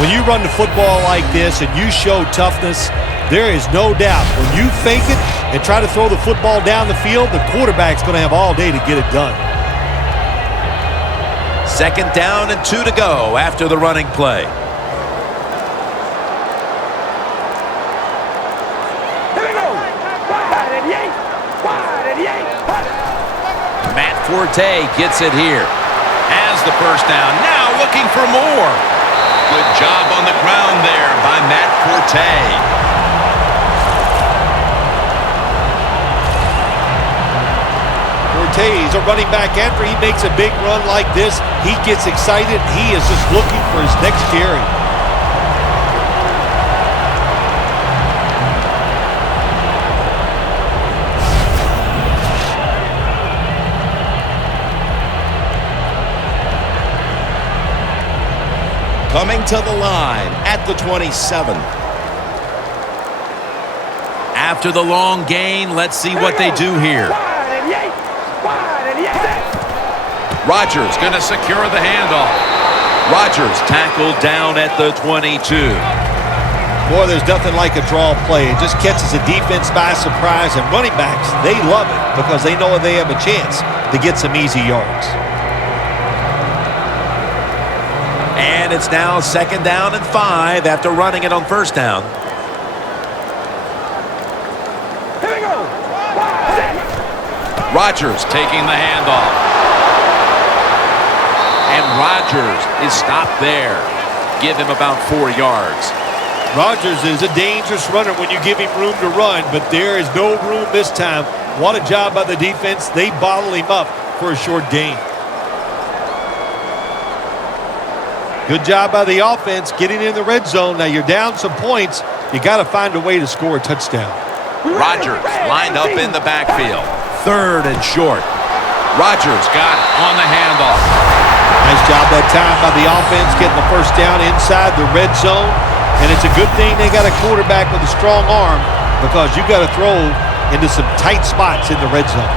When you run the football like this and you show toughness, there is no doubt when you fake it and try to throw the football down the field, the quarterback's going to have all day to get it done. Second down and 2 to go after the running play. Matt Forte gets it here. Has the first down. Now looking for more. Good job on the ground there by Matt Forte. Forte's a running back. After he makes a big run like this, he gets excited. He is just looking for his next carry. Coming to the line at the 27. After the long gain, let's see what they do here. Rodgers going to secure the handoff. Rodgers tackled down at the 22. Boy, there's nothing like a draw play. It just catches the defense by surprise, and running backs, they love it because they know they have a chance to get some easy yards. And it's now second down and 5 after running it on first down. Here we go. Rodgers taking the handoff. And Rodgers is stopped there. Give him about 4 yards. Rodgers is a dangerous runner when you give him room to run, but there is no room this time. What a job by the defense. They bottle him up for a short gain. Good job by the offense getting in the red zone. Now you're down some points. You got to find a way to score a touchdown. Rodgers lined up in the backfield. Third and short. Rodgers got it on the handoff. Nice job that time by the offense getting the first down inside the red zone. And it's a good thing they got a quarterback with a strong arm because you got to throw into some tight spots in the red zone.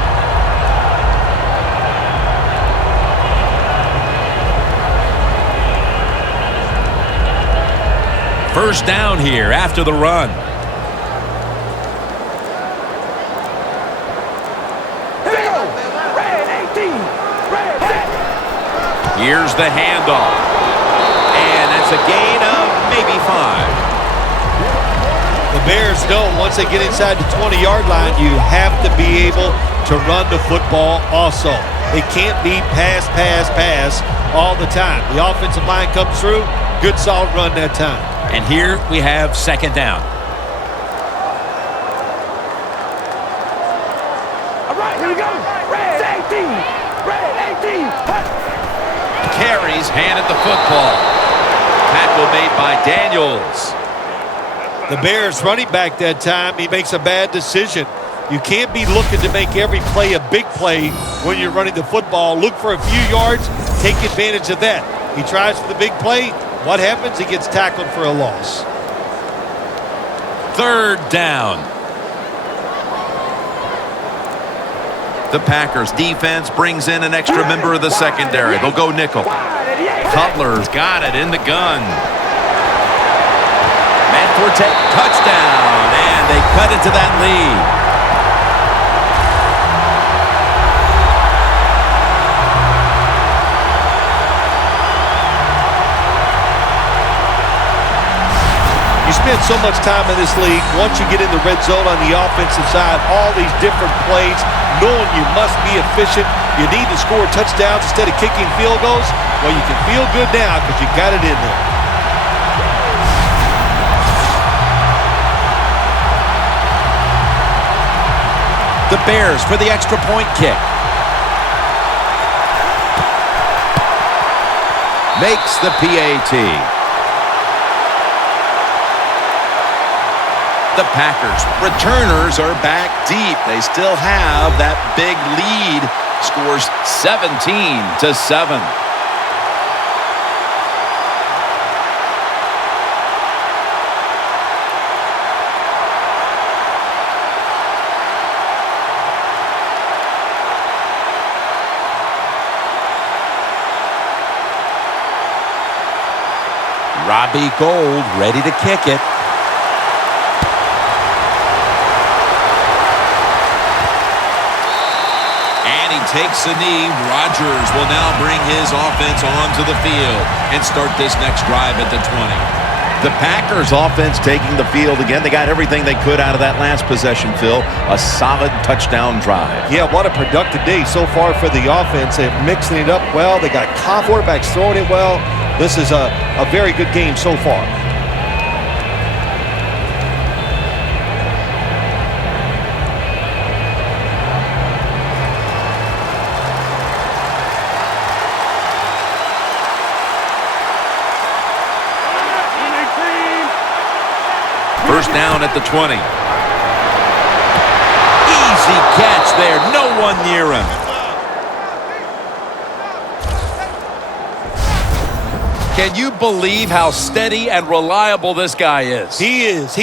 First down here after the run. Here's the handoff. And that's a gain of maybe 5. The Bears know once they get inside the 20-yard line, you have to be able to run the football also. It can't be pass, pass, pass all the time. The offensive line comes through. Good, solid run that time. And here we have second down. All right, here we go. Red 18. Red 18. Carries handed the football. Tackle made by Daniels. The Bears running back that time, he makes a bad decision. You can't be looking to make every play a big play when you're running the football. Look for a few yards, take advantage of that. He tries for the big play. What happens? He gets tackled for a loss. Third down. The Packers defense brings in an extra member of the secondary. They'll go nickel. Cutler's got it in the gun. Matt Forte, touchdown, and they cut into that lead. You spend so much time in this league, once you get in the red zone on the offensive side, all these different plays, knowing you must be efficient, you need to score touchdowns instead of kicking field goals. Well, you can feel good now because you got it in there. The Bears for the extra point kick. Makes the PAT. The Packers returners are back deep. They still have that big lead. Scores 17-7. Robbie Gould ready to kick it. And he takes a knee. Rodgers will now bring his offense onto the field and start this next drive at the 20. The Packers offense taking the field again. They got everything they could out of that last possession, Phil. A solid touchdown drive. Yeah, what a productive day so far for the offense. They're mixing it up well. They got quarterbacks throwing it well. This is a very good game so far. First down at the 20. Easy catch there. No one near him. Can you believe how steady and reliable this guy is? He is.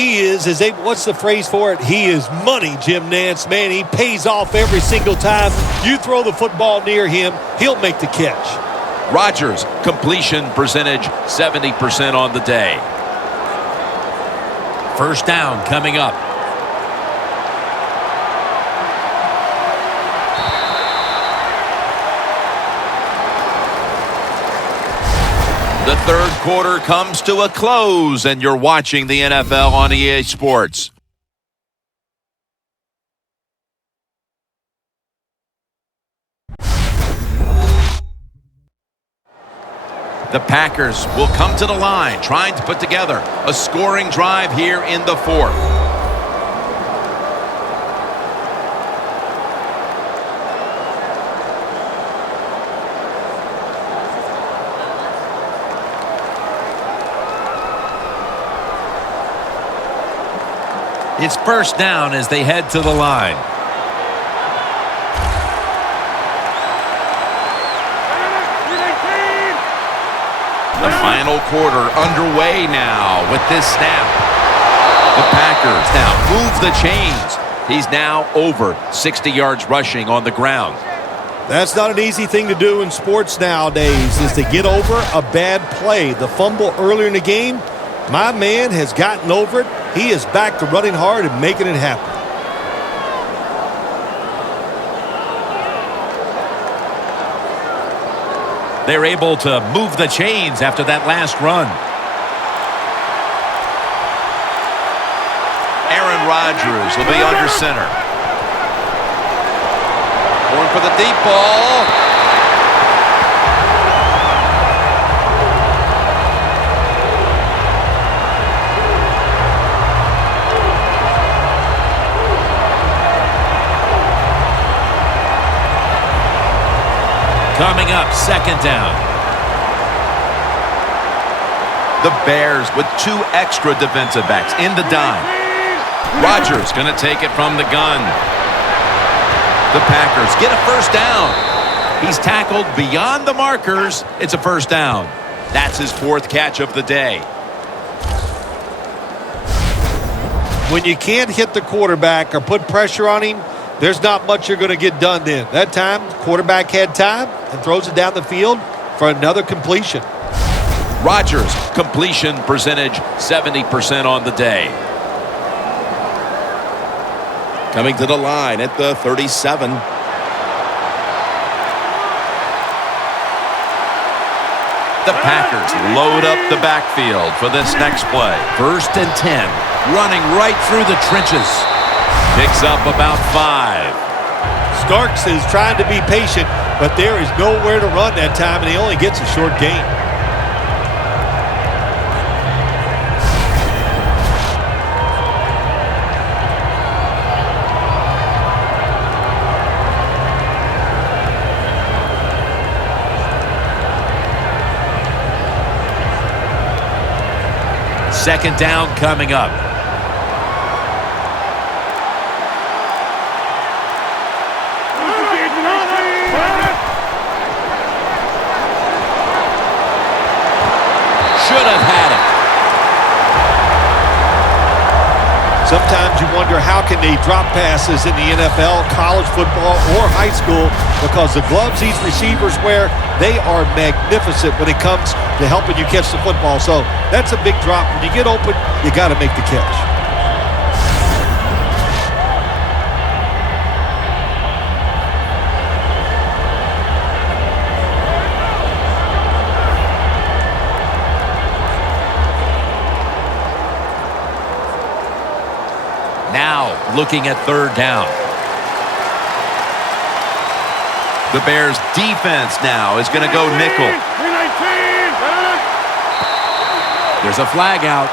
What's the phrase for it? He is money, Jim Nance. Man, he pays off every single time. You throw the football near him, he'll make the catch. Rodgers, completion percentage 70% on the day. First down coming up. The third quarter comes to a close, and you're watching the NFL on EA Sports. The Packers will come to the line, trying to put together a scoring drive here in the fourth. It's first down as they head to the line. The final quarter underway now with this snap. The Packers now move the chains. He's now over 60 yards rushing on the ground. That's not an easy thing to do in sports nowadays, is to get over a bad play. The fumble earlier in the game, my man has gotten over it. He is back to running hard and making it happen. They're able to move the chains after that last run. Aaron Rodgers will be under center. Going for the deep ball. Coming up, second down. The Bears with 2 extra defensive backs in the dime. Rodgers going to take it from the gun. The Packers get a first down. He's tackled beyond the markers. It's a first down. That's his 4th catch of the day. When you can't hit the quarterback or put pressure on him, there's not much you're going to get done then. That time, the quarterback had time and throws it down the field for another completion. Rodgers, completion percentage 70% on the day. Coming to the line at the 37. The Packers load up the backfield for this next play. First and 10, running right through the trenches. Picks up about 5. Starks is trying to be patient, but there is nowhere to run that time, and he only gets a short gain. Second down coming up. how can they drop passes in the NFL, college football, or high school, because the gloves these receivers wear, they are magnificent when it comes to helping you catch the football. So that's a big drop. When you get open, you got to make the catch. Now looking at third down. The Bears defense now is going to go nickel. There's a flag out.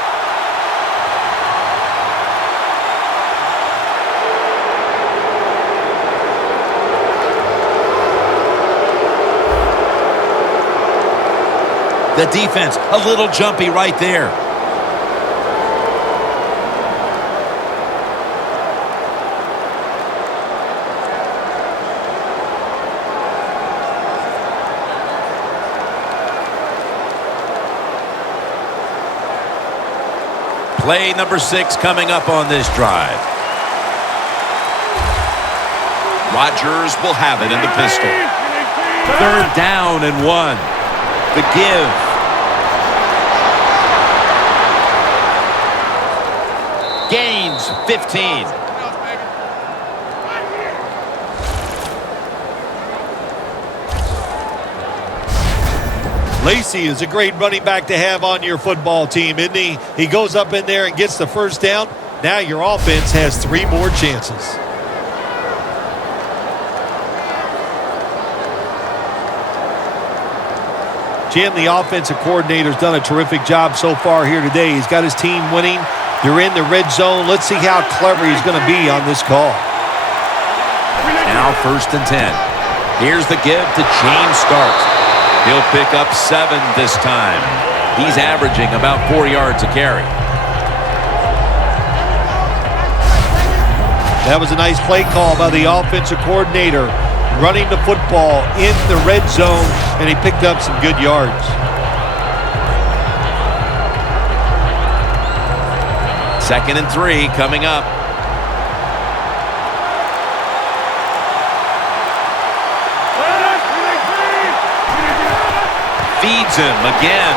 The defense a little jumpy right there. Play number 6 coming up on this drive. Rodgers will have it in the pistol. Third down and 1. The give. Gains 15. Lacy is a great running back to have on your football team, isn't he? He goes up in there and gets the first down. Now your offense has 3 more chances. Jim, the offensive coordinator's done a terrific job so far here today. He's got his team winning. You're in the red zone. Let's see how clever he's going to be on this call. Now first and 10. Here's the give to James Starks. He'll pick up 7 this time. He's averaging about 4 yards a carry. That was a nice play call by the offensive coordinator, running the football in the red zone, and he picked up some good yards. Second and 3 coming up. Feeds him again.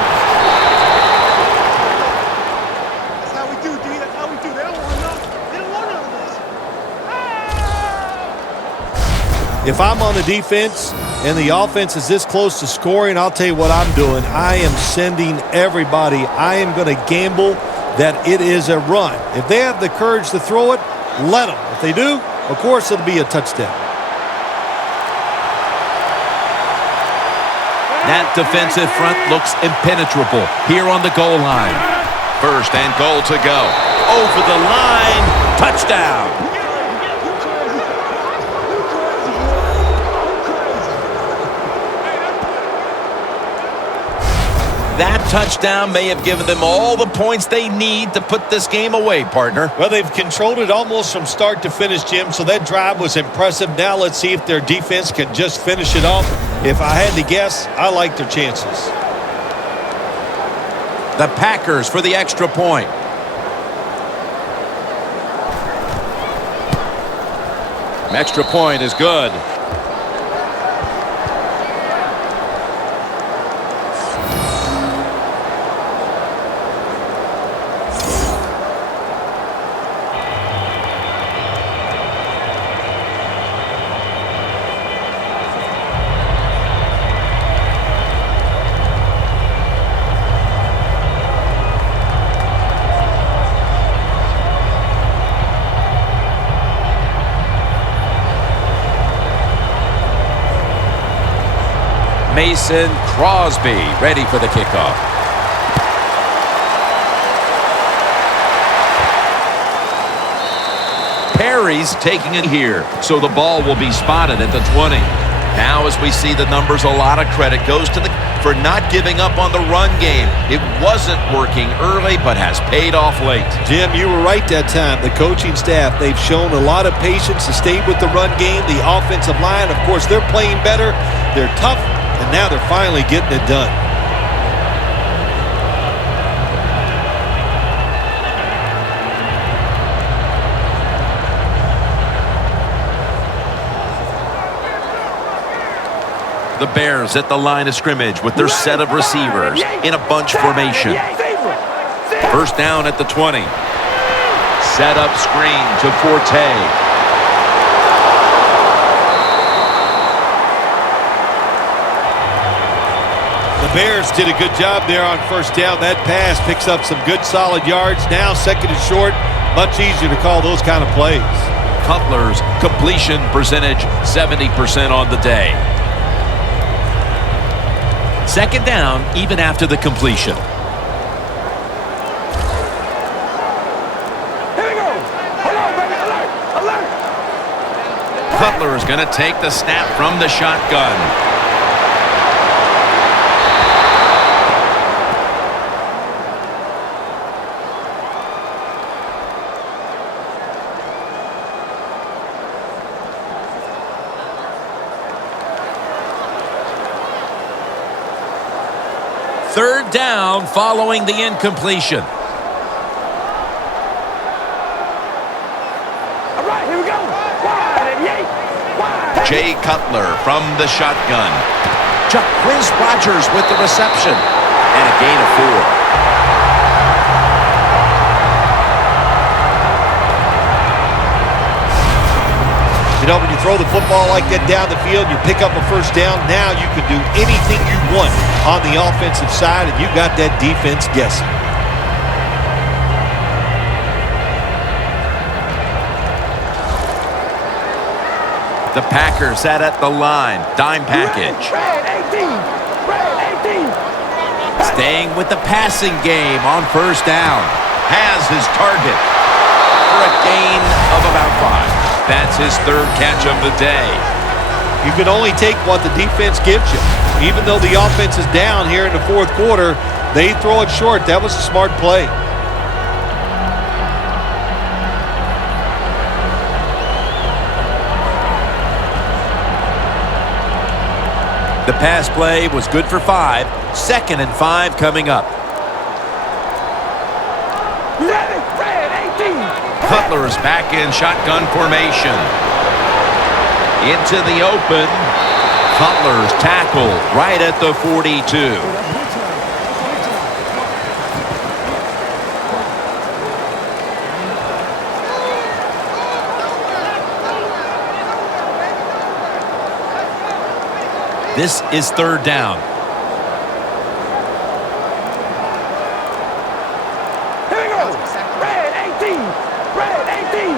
That's how we do, D. That's how we do. They don't want none. They don't want none of this. If I'm on the defense and the offense is this close to scoring, I'll tell you what I'm doing. I am sending everybody. I am going to gamble that it is a run. If they have the courage to throw it, let them. If they do, of course it'll be a touchdown. That defensive front looks impenetrable here on the goal line. First and goal to go. Over the line. Touchdown. That touchdown may have given them all the points they need to put this game away, partner. Well, they've controlled it almost from start to finish, Jim, so that drive was impressive. Now let's see if their defense can just finish it off. If I had to guess, I like their chances. The Packers for the extra point. Extra point is good. Mason Crosby ready for the kickoff. Perry's taking it here, so the ball will be spotted at the 20. Now as we see the numbers, a lot of credit goes to the for not giving up on the run game. It wasn't working early, but has paid off late. Jim, you were right that time. The coaching staff, they've shown a lot of patience to stay with the run game. The offensive line, of course, they're playing better. They're tough. And now they're finally getting it done. The Bears at the line of scrimmage with their set of receivers in a bunch formation. First down at the 20. Set up screen to Forte. The Bears did a good job there on first down. That pass picks up some good solid yards. Now second and short, much easier to call those kind of plays. Cutler's completion percentage 70% on the day. Second down even after the completion. Here we go. Hold on, baby. Alert. Alert. Cutler is going to take the snap from the shotgun. Third down following the incompletion. All right, here we go. Wide and yay. Wide. Jay Cutler from the shotgun. Chris Rogers with the reception. And a gain of 4. You know, when you throw the football like that down the field, you pick up a first down, now you can do anything you want on the offensive side, and you got that defense guessing. The Packers sat at the line. Dime package. Red 18. Red 18. Staying with the passing game on first down. Has his target for a gain of about 5. That's his third catch of the day. You can only take what the defense gives you. Even though the offense is down here in the fourth quarter, they throw it short. That was a smart play. The pass play was good for 5. 2nd and 5 coming up. Red 18. Cutler is back in shotgun formation. Into the open. Cutler's tackled right at the 42. This is third down. Here we go. Red 18. Red 18.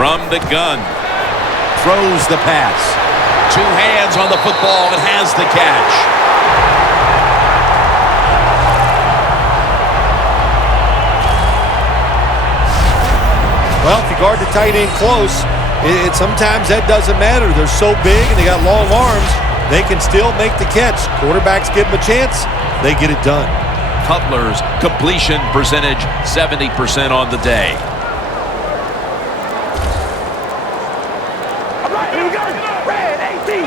From the gun. Throws the pass. 2 hands on the football and has the catch. Well, if you guard the tight end close, sometimes that doesn't matter. They're so big and they got long arms, they can still make the catch. Quarterbacks give them a chance, they get it done. Cutler's completion percentage 70% on the day. All right, here we go. Red 18.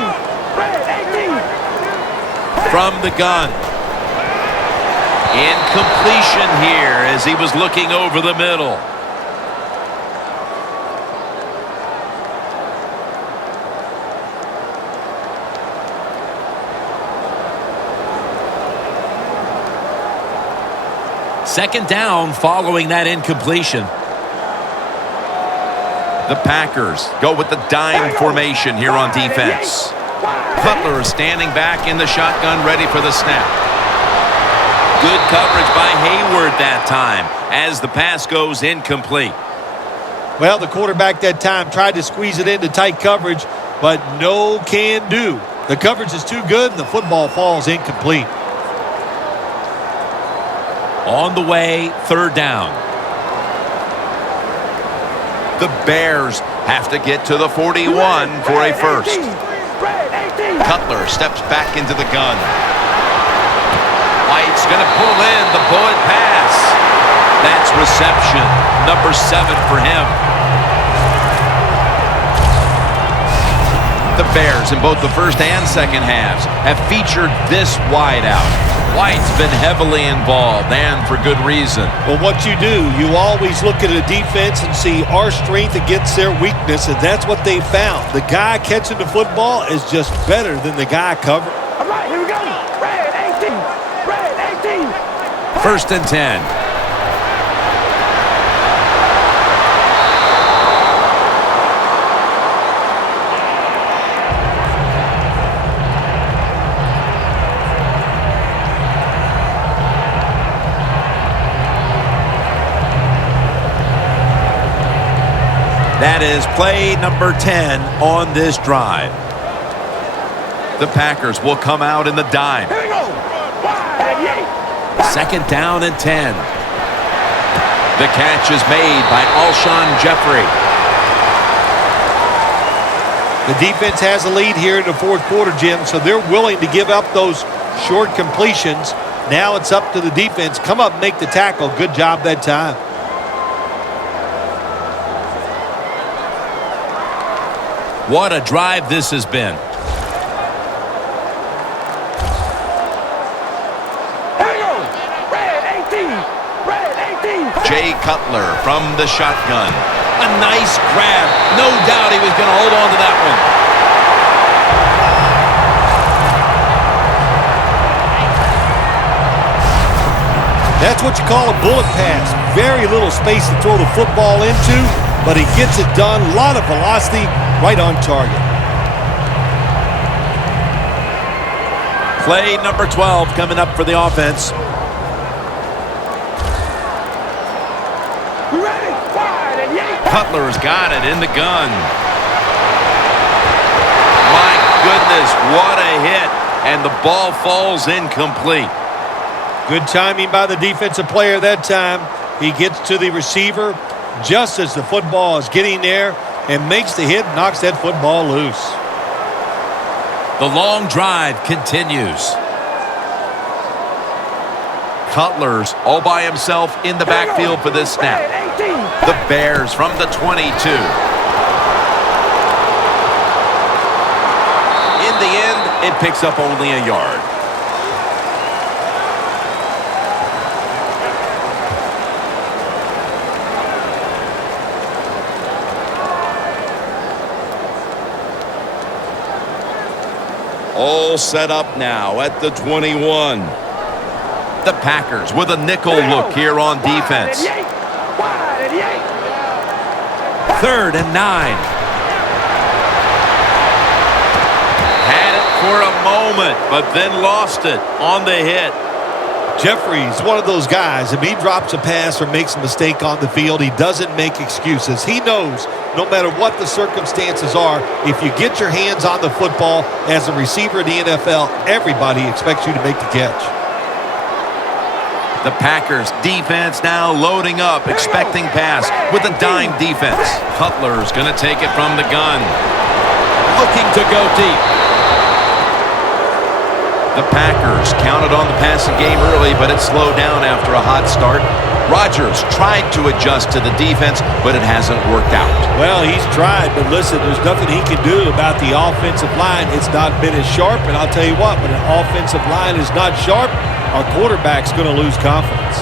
Red 18. From the gun. Incompletion here as he was looking over the middle. Second down following that incompletion. The Packers go with the dime formation here on defense. Cutler is standing back in the shotgun, ready for the snap. Good coverage by Hayward that time as the pass goes incomplete. Well, the quarterback that time tried to squeeze it into tight coverage, but no can do. The coverage is too good and the football falls incomplete. On the way, third down. The Bears have to get to the 41 for a first. Cutler steps back into the gun. White's going to pull in the bullet pass. That's reception, number 7 for him. The Bears in both the first and second halves have featured this wideout. White's been heavily involved, and for good reason. Well, what you do, you always look at a defense and see our strength against their weakness, and that's what they found. The guy catching the football is just better than the guy covering. All right, here we go. Red 18. Red 18. 1st and 10. That is play number 10 on this drive. The Packers will come out in the dime. Here we go. Wide and yank. 2nd down and 10. The catch is made by Alshon Jeffrey. The defense has a lead here in the 4th quarter, Jim, so they're willing to give up those short completions. Now it's up to the defense. Come up and make the tackle. Good job that time. What a drive this has been. Here we go. Red 18. Red 18. Jay Cutler from the shotgun. A nice grab. No doubt he was going to hold on to that one. That's what you call a bullet pass. Very little space to throw the football into, but he gets it done. A lot of velocity, right on target. Play number 12 coming up for the offense. Ready. Wide and yank. Cutler's got it in the gun. My goodness, what a hit. And the ball falls incomplete. Good timing by the defensive player that time. He gets to the receiver just as the football is getting there and makes the hit, knocks that football loose. The long drive continues. Cutler's all by himself in the backfield for this snap. Red 18. The Bears from the 22. In the end, it picks up only a yard. All set up now at the 21. The Packers with a nickel look here on defense. Wide and yank. 3rd and 9. Had it for a moment, but then lost it on the hit. Jeffrey's one of those guys. If he drops a pass or makes a mistake on the field, he doesn't make excuses. He knows no matter what the circumstances are, if you get your hands on the football as a receiver in the NFL, everybody expects you to make the catch. The Packers defense now loading up, expecting pass with a dime defense. Cutler's going to take it from the gun. Looking to go deep. The Packers counted on the passing game early, but it slowed down after a hot start. Rodgers tried to adjust to the defense, but it hasn't worked out. Well, he's tried, but listen, there's nothing he can do about the offensive line. It's not been as sharp, and I'll tell you what, when an offensive line is not sharp, our quarterback's going to lose confidence.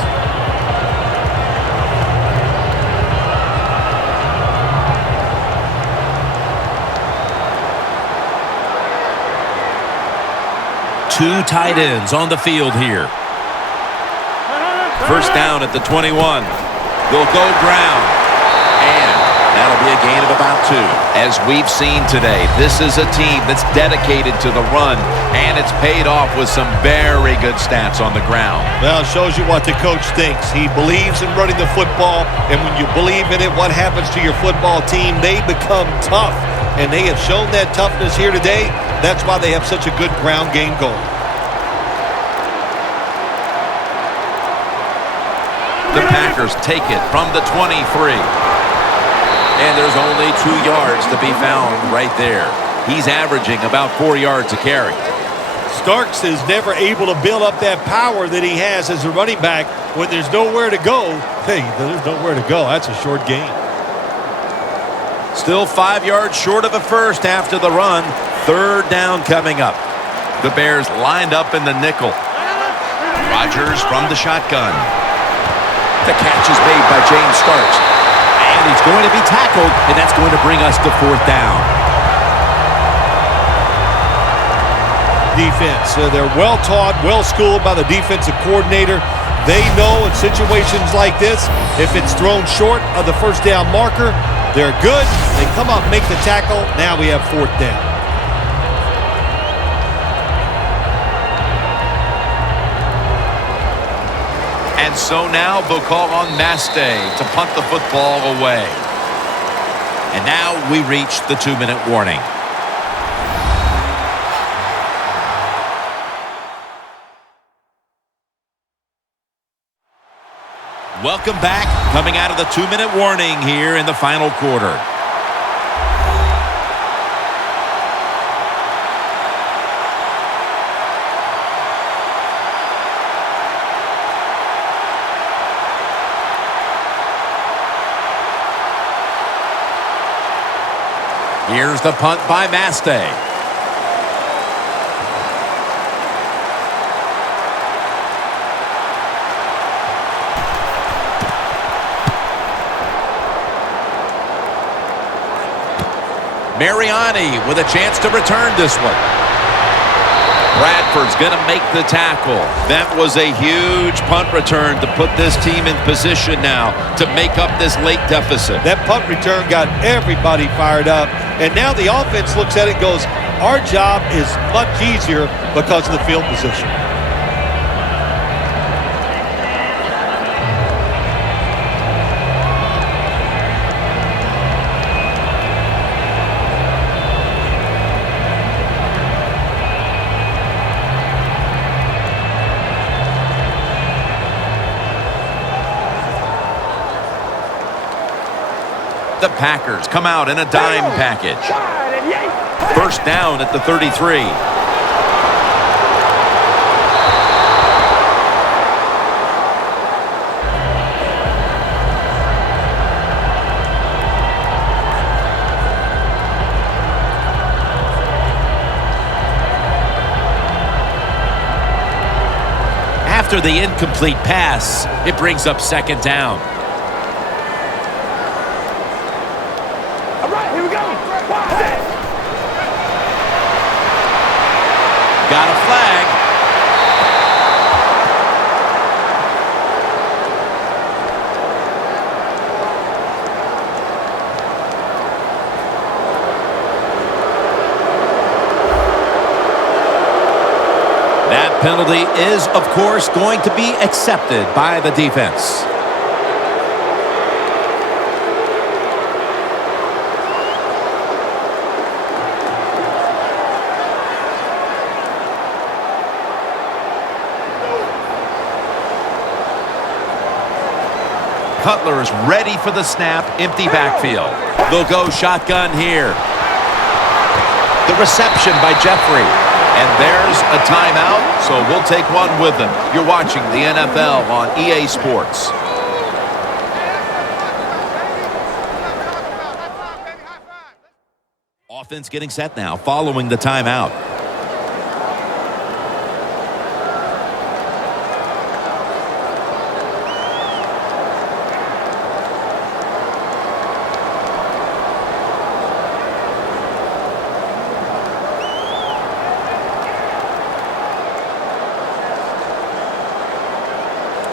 Two tight ends on the field here. 1st down at the 21. They'll go ground. And that'll be a gain of about 2. As we've seen today, this is a team that's dedicated to the run, and it's paid off with some very good stats on the ground. Well, it shows you what the coach thinks. He believes in running the football, and when you believe in it, what happens to your football team? They become tough, and they have shown that toughness here today. That's why they have such a good ground game going. The Packers take it from the 23. And there's only 2 yards to be found right there. He's averaging about 4 yards a carry. Starks is never able to build up that power that he has as a running back when there's nowhere to go. Hey, there's nowhere to go. That's a short gain. Still 5 yards short of a first after the run. 3rd down coming up. The Bears lined up in the nickel. Rodgers from the shotgun. The catch is made by James Starks. And he's going to be tackled, and that's going to bring us to 4th down. Defense. They're well-taught, well-schooled by the defensive coordinator. They know in situations like this, if it's thrown short of the first down marker, they're good. They come up, make the tackle. Now we have 4th down. And so now they'll call on Maste to punt the football away. And now we reach the 2-minute warning. Welcome back. Coming out of the 2-minute warning here in the final quarter. Here's the punt by Maste. Mariani with a chance to return this one. Bradford's going to make the tackle. That was a huge punt return to put this team in position now to make up this late deficit. That punt return got everybody fired up. And now the offense looks at it and goes, our job is much easier because of the field position. The Packers come out in a dime package. First down at the 33. After the incomplete pass, it brings up 2nd down. Got a flag. That penalty is, of course, going to be accepted by the defense. Cutler is ready for the snap. Empty backfield. They'll go shotgun here. The reception by Jeffrey. And there's a timeout, so we'll take one with them. You're watching the NFL on EA Sports. Offense getting set now following the timeout.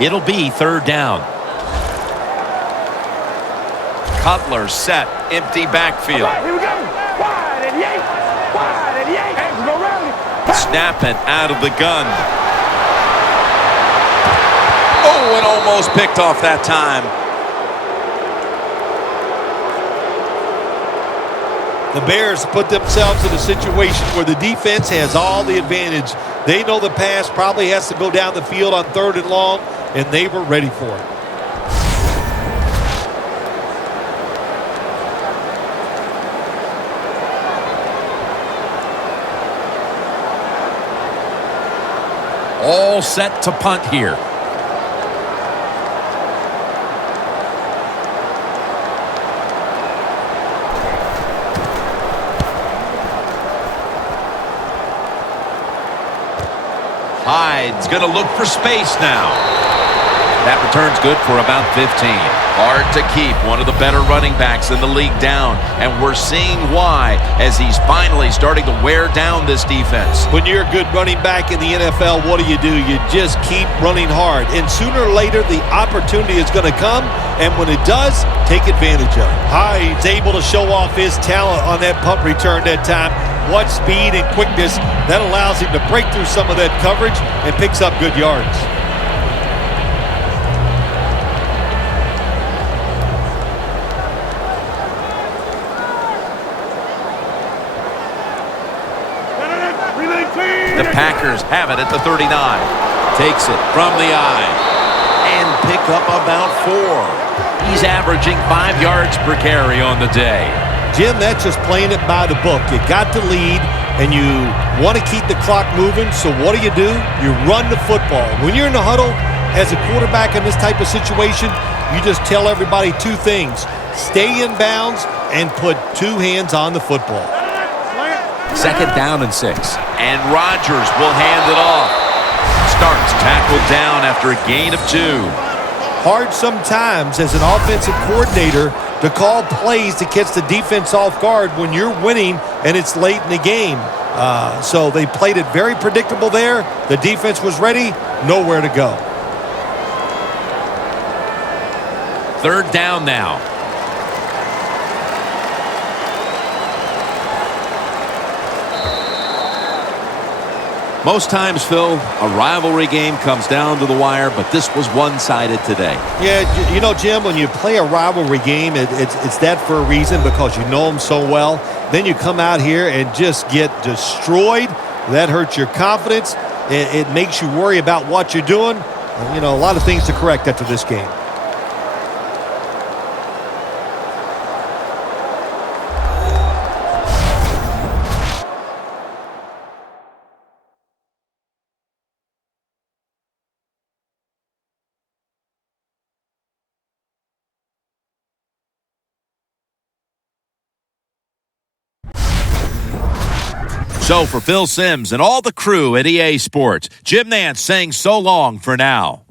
It'll be 3rd down. Cutler set. Empty backfield. Right, here we go. Wide and yank. Wide and yank. Hey, we go rally. Snap it out of the gun. Oh, and almost picked off that time. The Bears put themselves in a situation where the defense has all the advantage. They know the pass probably has to go down the field on 3rd and long, and they were ready for it. All set to punt here. Hyde's going to look for space now. That return's good for about 15. Hard to keep one of the better running backs in the league down, and we're seeing why as he's finally starting to wear down this defense. When you're a good running back in the NFL, what do? You just keep running hard, and sooner or later the opportunity is going to come, and when it does, take advantage of it. Hyde's able to show off his talent on that punt return that time. What speed and quickness that allows him to break through some of that coverage and picks up good yards. The Packers have it at the 39. Takes it from the eye. And pick up about 4. He's averaging 5 yards per carry on the day. Jim, that's just playing it by the book. You got the lead, and you want to keep the clock moving, so what do? You run the football. When you're in the huddle as a quarterback in this type of situation, you just tell everybody 2 things. Stay in bounds and put 2 hands on the football. 2nd down and 6. And Rodgers will hand it off. Starks tackled down after a gain of 2. Hard sometimes as an offensive coordinator to call plays to catch the defense off guard when you're winning and it's late in the game. So they played it very predictable there. The defense was ready, nowhere to go. 3rd down now. Most times, Phil, a rivalry game comes down to the wire, but this was one-sided today. Yeah, you know, Jim, when you play a rivalry game, it's that for a reason because you know them so well. Then you come out here and just get destroyed. That hurts your confidence. It makes you worry about what you're doing. You know, a lot of things to correct after this game. So for Phil Simms and all the crew at EA Sports, Jim Nantz saying so long for now.